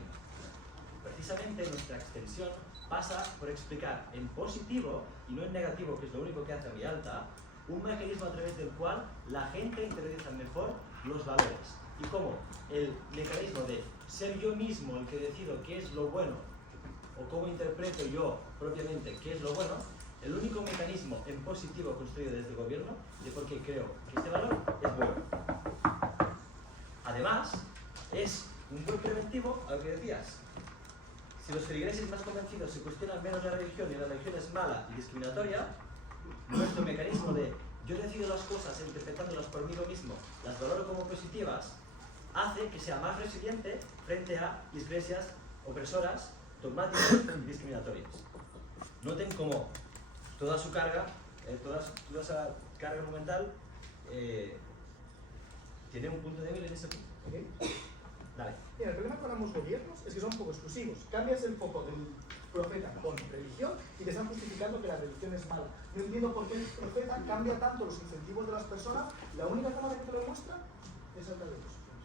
Precisamente nuestra extensión pasa por explicar en positivo y no en negativo, que es lo único que hace a mi alta, un mecanismo a través del cual la gente interioriza mejor los valores. Y cómo el mecanismo de ser yo mismo el que decido qué es lo bueno, o cómo interpreto yo propiamente qué es lo bueno, el único mecanismo en positivo construido desde el gobierno de por qué creo que este valor es bueno. Además, es un buen preventivo a lo que decías. Si los feligreses más convencidos se cuestionan menos la religión y la religión es mala y discriminatoria, nuestro mecanismo de yo decido las cosas interpretándolas por mí mismo, las valoro como positivas, hace que sea más resiliente frente a iglesias opresoras, dogmáticas y discriminatorias. Noten cómo toda su carga, toda esa carga argumental tiene un punto débil en ese punto. ¿Okay? Dale. Mira, el problema con ambos gobiernos es que son poco exclusivos. Cambias el foco del profeta con religión y te están justificando que la religión es mala. No entiendo por qué el profeta cambia tanto los incentivos de las personas. La única forma de que te lo demuestra es el de oposición.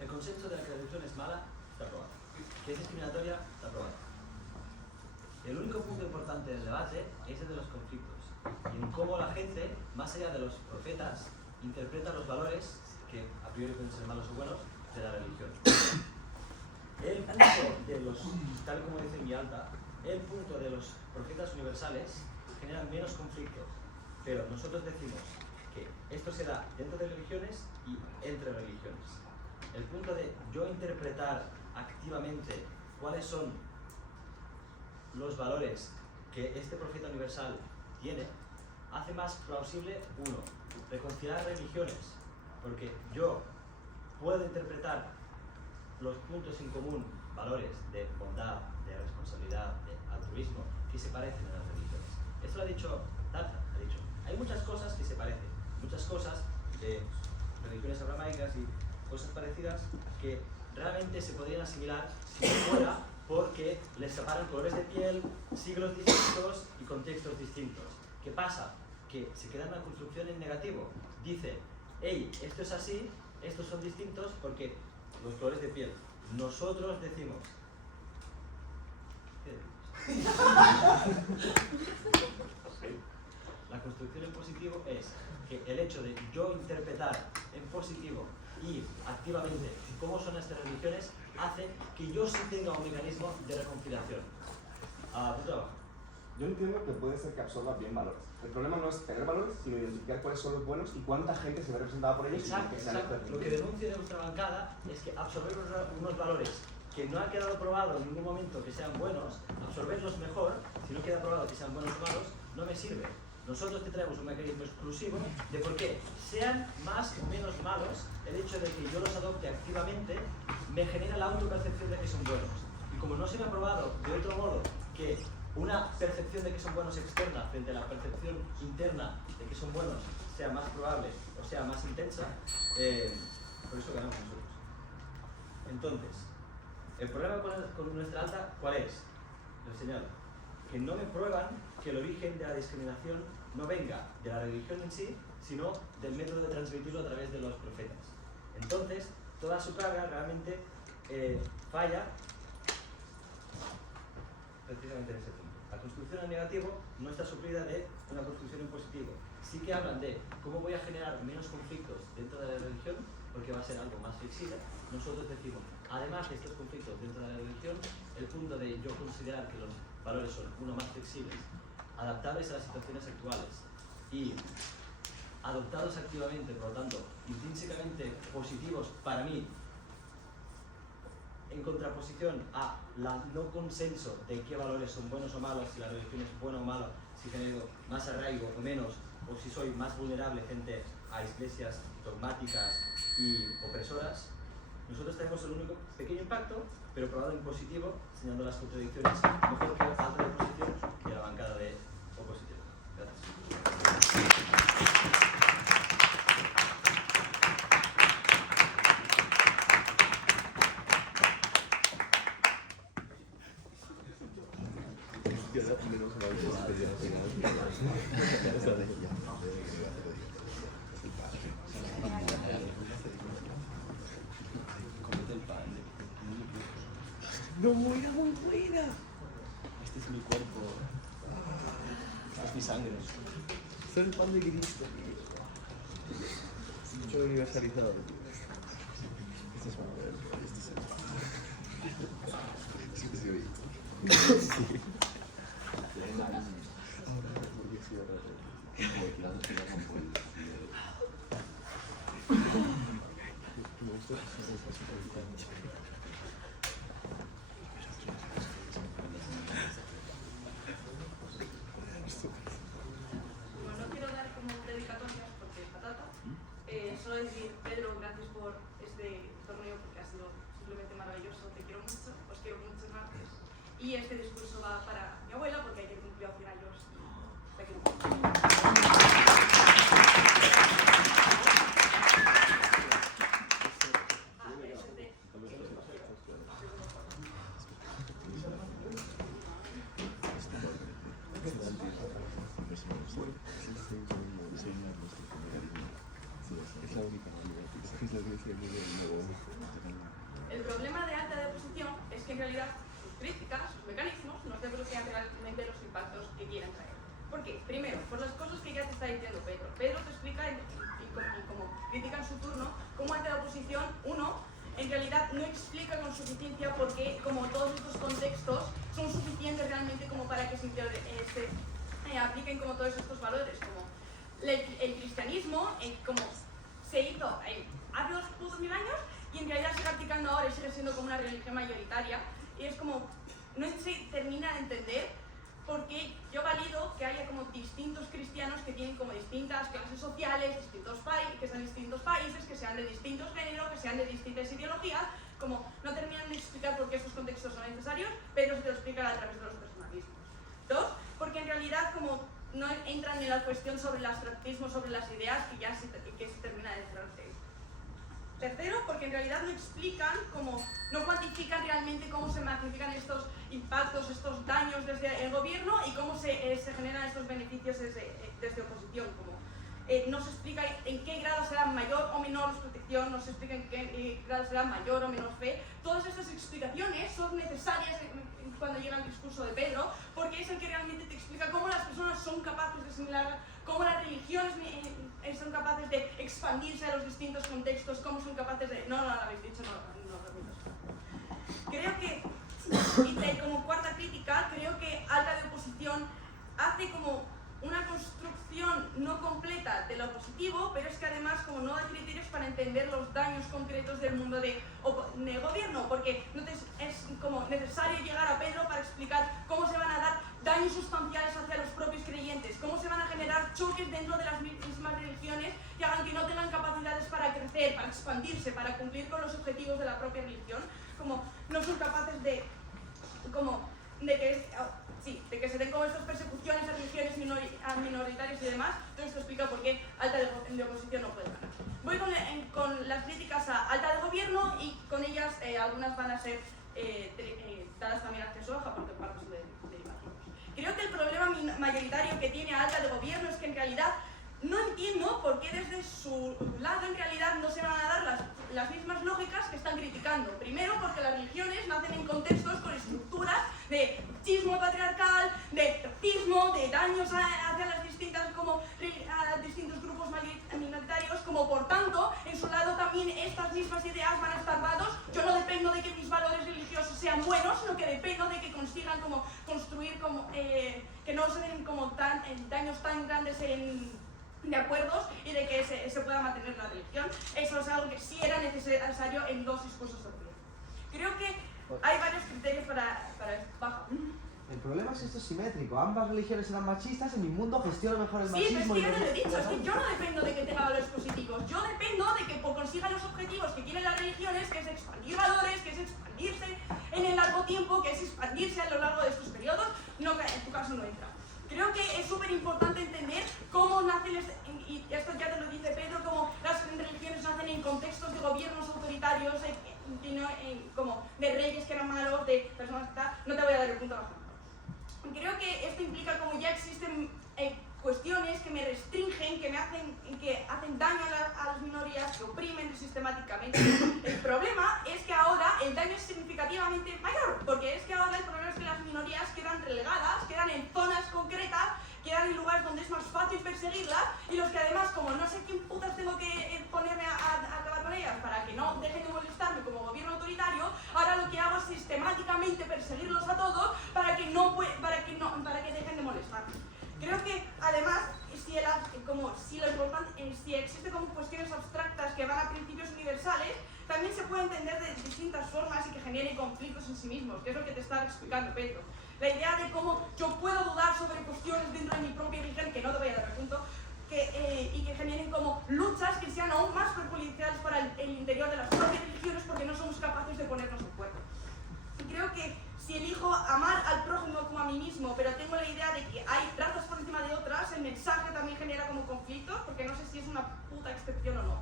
El consenso de que la religión es mala está aprobado. Que es discriminatoria está aprobado. El único punto importante del debate es el de los conflictos y en cómo la gente, más allá de los profetas, interpreta los valores, que a priori pueden ser malos o buenos, de la religión. El punto de los, tal como dice mi alta, el punto de los profetas universales generan menos conflictos, pero nosotros decimos que esto se da dentro de religiones y entre religiones. El punto de yo interpretar activamente cuáles son los valores que este profeta universal tiene, hace más plausible, uno, reconciliar religiones, porque yo puedo interpretar los puntos en común, valores de bondad, de responsabilidad, de altruismo, que se parecen en las religiones. Esto lo ha dicho Tata, ha dicho, hay muchas cosas que se parecen, muchas cosas de religiones abramaicas y cosas parecidas que realmente se podrían asimilar si no fuera porque les separan colores de piel, siglos distintos y contextos distintos. ¿Qué pasa? Que se queda en una construcción en negativo. Dice, hey, esto es así, estos son distintos porque los colores de piel. Nosotros decimos... La construcción en positivo es que el hecho de yo interpretar en positivo y activamente cómo son estas religiones hace que yo sí tenga un mecanismo de reconciliación. Tu trabajo. Yo entiendo que puede ser que absorba bien valores. El problema no es tener valores, sino identificar cuáles son los buenos y cuánta gente se ve representada por ellos. Exacto, y que sean exacto. Lo que denuncia de nuestra bancada es que absorber unos valores que no ha quedado probado en ningún momento que sean buenos, absorberlos mejor, si no queda probado que sean buenos o malos, no me sirve. Nosotros te traemos un mecanismo exclusivo de por qué, sean más o menos malos, el hecho de que yo los adopte activamente me genera la autopercepción de que son buenos. Y como no se me ha probado de otro modo que una percepción de que son buenos externa frente a la percepción interna de que son buenos sea más probable o sea más intensa, por eso ganamos nosotros. Entonces, el problema con nuestra alta, ¿cuál es? Lo señalo. que no me prueban que el origen de la discriminación no venga de la religión en sí, sino del método de transmitirlo a través de los profetas. Entonces, toda su carga realmente falla precisamente en ese punto. La construcción en negativo no está suplida de una construcción en positivo. Sí que hablan de cómo voy a generar menos conflictos dentro de la religión, porque va a ser algo más flexible. Nosotros decimos, además de estos conflictos dentro de la religión, el punto de yo considerar que los valores son, uno, más flexibles, adaptables a las situaciones actuales y adoptados activamente, por lo tanto, intrínsecamente positivos para mí, en contraposición a la no consenso de qué valores son buenos o malos, si la religión es buena o mala, si genero más arraigo o menos, o si soy más vulnerable frente a iglesias dogmáticas y opresoras. Nosotros tenemos el único pequeño impacto, pero probado en positivo, señalando las contradicciones mejor que la falta de oposición y la bancada de oposición. Gracias. No, muy buena. Este es mi cuerpo. Esta es mi sangre. Soy el pan de Cristo. Es mucho universalizado. Este es Manuel. Este es el... Sí, sí, oye. Sí. Bueno, no quiero dar como dedicatorias porque es patata. Solo decir, Pedro, gracias por este torneo porque ha sido simplemente maravilloso. Te quiero mucho, os quiero mucho más. Y este discurso va para mi abuela porque ayer cumplió 100 años y te quiero mucho. El problema de alta de oposición es que en realidad sus críticas, sus mecanismos, no se bloquean realmente los impactos que quieren traer. ¿Por qué? Primero, por las cosas que ya te está diciendo Pedro. Pedro te explica, y como crítica en su turno, cómo alta de oposición, uno, en realidad no explica con suficiencia por qué, como todos estos contextos, son suficientes realmente como para que se apliquen como todos estos valores, como el cristianismo, como se hizo hace 2000 años y en realidad sigue practicando ahora y sigue siendo como una religión mayoritaria, y es como, no se termina de entender por qué yo valido que haya como distintos cristianos que tienen como distintas clases sociales, que sean distintos países, que sean de distintos géneros, que sean de distintas ideologías, como no terminan de explicar por qué esos contextos son necesarios, pero se te lo explican a través de los personalismos. Dos, porque en realidad como no entran en la cuestión sobre el abstractismo, sobre las ideas, que ya se termina de cerrarse. Tercero, porque en realidad no explican, no cuantifican realmente cómo se magnifican estos impactos, estos daños desde el gobierno y cómo se generan estos beneficios desde oposición. No se explica en qué grado será mayor o menor protección, no se explica en qué grado será mayor o menor fe. Todas estas explicaciones son necesarias cuando llega el discurso de Pedro, porque es el que realmente te explica cómo las personas son capaces de asimilar, cómo las religiones son capaces de expandirse a los distintos contextos, cómo son capaces de... No lo habéis dicho, no lo creo que, y como cuarta crítica, creo que alta de oposición hace como una construcción no completa de lo positivo, pero es que además como no da criterios para entender los daños concretos del mundo de gobierno, porque es como necesario llegar a Pedro para explicar cómo se van a dar daños sustanciales hacia los propios creyentes, cómo se van a generar choques dentro de las mismas religiones que hagan que no tengan capacidades para crecer, para expandirse, para cumplir con los objetivos de la propia religión, como no son capaces de que se den como estas persecuciones a religiones minoritarias y demás. Entonces esto explica por qué alta de oposición no puede ganar. Voy con las críticas a alta de gobierno y con ellas algunas van a ser dadas también a Jesús, aparte de derivativos. Creo que el problema mayoritario que tiene ALTA de gobierno es que en realidad no entiendo por qué desde su lado en realidad no se van a dar las mismas lógicas que están criticando. Primero porque las religiones nacen en contextos con estructuras de machismo patriarcal, de racismo, de daños hacia las distintas a distintos grupos minoritarios, como por tanto en su lado también estas mismas ideas van a estar dados. Yo no dependo de que mis valores religiosos sean buenos, sino que dependo de que consigan construir que no se den daños tan grandes de acuerdos y de que se pueda mantener la religión. Eso es algo que sí era necesario en dos discursos de gobierno. Creo que hay varios criterios para baja. El problema es esto simétrico. Ambas religiones eran machistas y mi mundo gestiona mejor el machismo. Sí, pero es que yo te lo he dicho, es que yo no dependo de que tenga valores positivos. Yo dependo de que consiga los objetivos que tienen las religiones, que es expandir valores, que es expandirse en el largo tiempo, que es expandirse a lo largo de estos periodos. No, en tu caso no entra. Creo que es súper importante entender cómo nacen, y esto ya te lo dice Pedro, cómo las religiones nacen en contextos de gobiernos autoritarios, como de reyes que eran malos, de personas que tal. No te voy a dar el punto abajo. Creo que esto implica como ya existen cuestiones que me restringen, que hacen daño a las minorías, que oprimen sistemáticamente. El problema es que ahora el daño es significativamente mayor, porque es que ahora el problema es que las minorías quedan relegadas, quedan en zonas concretas, quedan en lugares donde es más fácil perseguirlas, y los que además, como no sé quién putas tengo que ponerme a acabar con ellas para que no dejen de molestarme como gobierno autoritario, ahora lo que hago es sistemáticamente perseguirlos a todos para que dejen de molestarme. Creo que además, si existen como cuestiones abstractas que van a principios universales, también se puede entender de distintas formas y que generen conflictos en sí mismos, que es lo que te estaba explicando Pedro. La idea de cómo yo puedo dudar sobre cuestiones dentro de mi propia religión, que no te voy a dar el punto, y que generen como luchas que sean aún más perjudiciales para el interior de las propias religiones porque no somos capaces de ponernos de acuerdo. Y creo que si elijo amar al prójimo como a mí mismo, pero tengo la idea de que hay razas por encima de otras, el mensaje también genera como conflictos, porque no sé si es una puta excepción o no.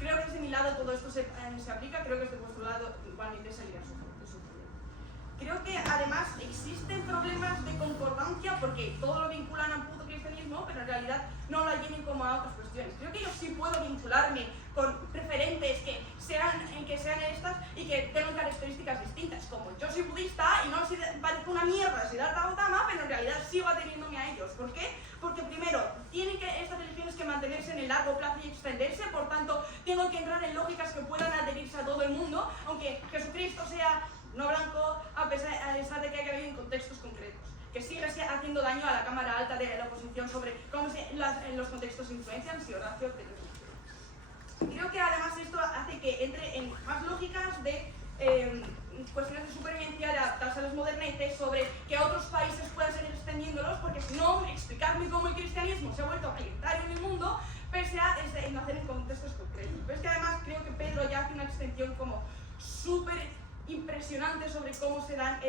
Creo que desde mi lado todo esto se aplica, creo que desde vuestro lado igualmente sería su problema. Creo que además existen problemas de concordancia porque todo lo vinculan al puto cristianismo, pero en realidad no lo llenen como a otras cuestiones. Creo que yo sí puedo vincularme con preferentes que sean estas y que tengan características distintas, como yo soy budista y no parezco una mierda Siddhartha Gautama, pero en realidad sigo ateniéndome a ellos. ¿Por qué? Porque primero, tienen estas religiones que mantenerse en el largo plazo y extenderse, por tanto, tengo que entrar en lógicas que puedan adherirse a todo el mundo, aunque Jesucristo sea no blanco, a pesar de que haya habido en contextos concretos, que sigue haciendo daño a la cámara alta de la oposición sobre cómo en los contextos se influencian, si Horacio, creo que además esto hace que entre en más lógicas de cuestiones de supervivencia, de adaptarse a los modernetes, sobre que otros países puedan seguir extendiéndolos, porque si no, explicarme cómo el cristianismo se ha vuelto mayoritario en el mundo, pese a nacer en contextos concretos. Pero es que además creo que Pedro ya hace una extensión como súper impresionante sobre cómo se dan,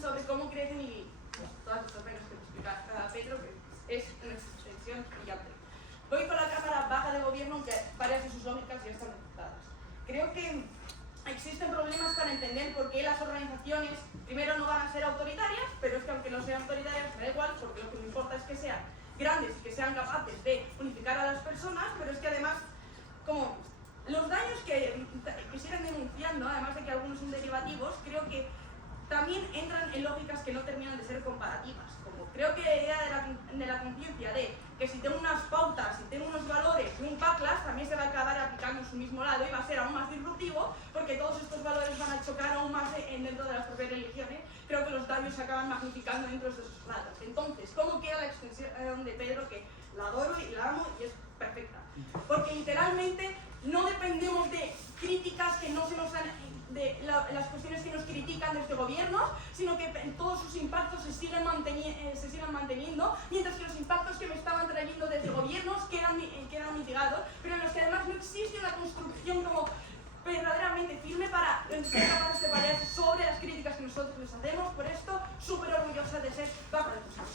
sobre cómo crecen y todas estas reglas que te explica Pedro, que es una extensión brillante. Voy con la cámara baja de gobierno, aunque varias de sus lógicas ya están aceptadas. Creo que existen problemas para entender por qué las organizaciones, primero, no van a ser autoritarias, pero es que aunque no sean autoritarias, me da igual, porque lo que me importa es que sean grandes y que sean capaces de unificar a las personas, pero es que además, como los daños que siguen denunciando, además de que algunos son derivativos, creo que también entran en lógicas que no terminan de ser comparativas. Como creo que la idea de la conciencia de que si tengo unas pautas, si tengo unos valores y un backlash, también se va a acabar aplicando en su mismo lado y va a ser aún más disruptivo porque todos estos valores van a chocar aún más dentro de las propias religiones. Creo que los daños se acaban magnificando dentro de esos lados. Entonces, ¿cómo queda la extensión de Pedro? Que la adoro y la amo y es perfecta. Porque literalmente no dependemos de críticas que no se nos han, de las cuestiones que nos critican de este gobierno, sino que todos sus impactos se sigan manteniendo, mientras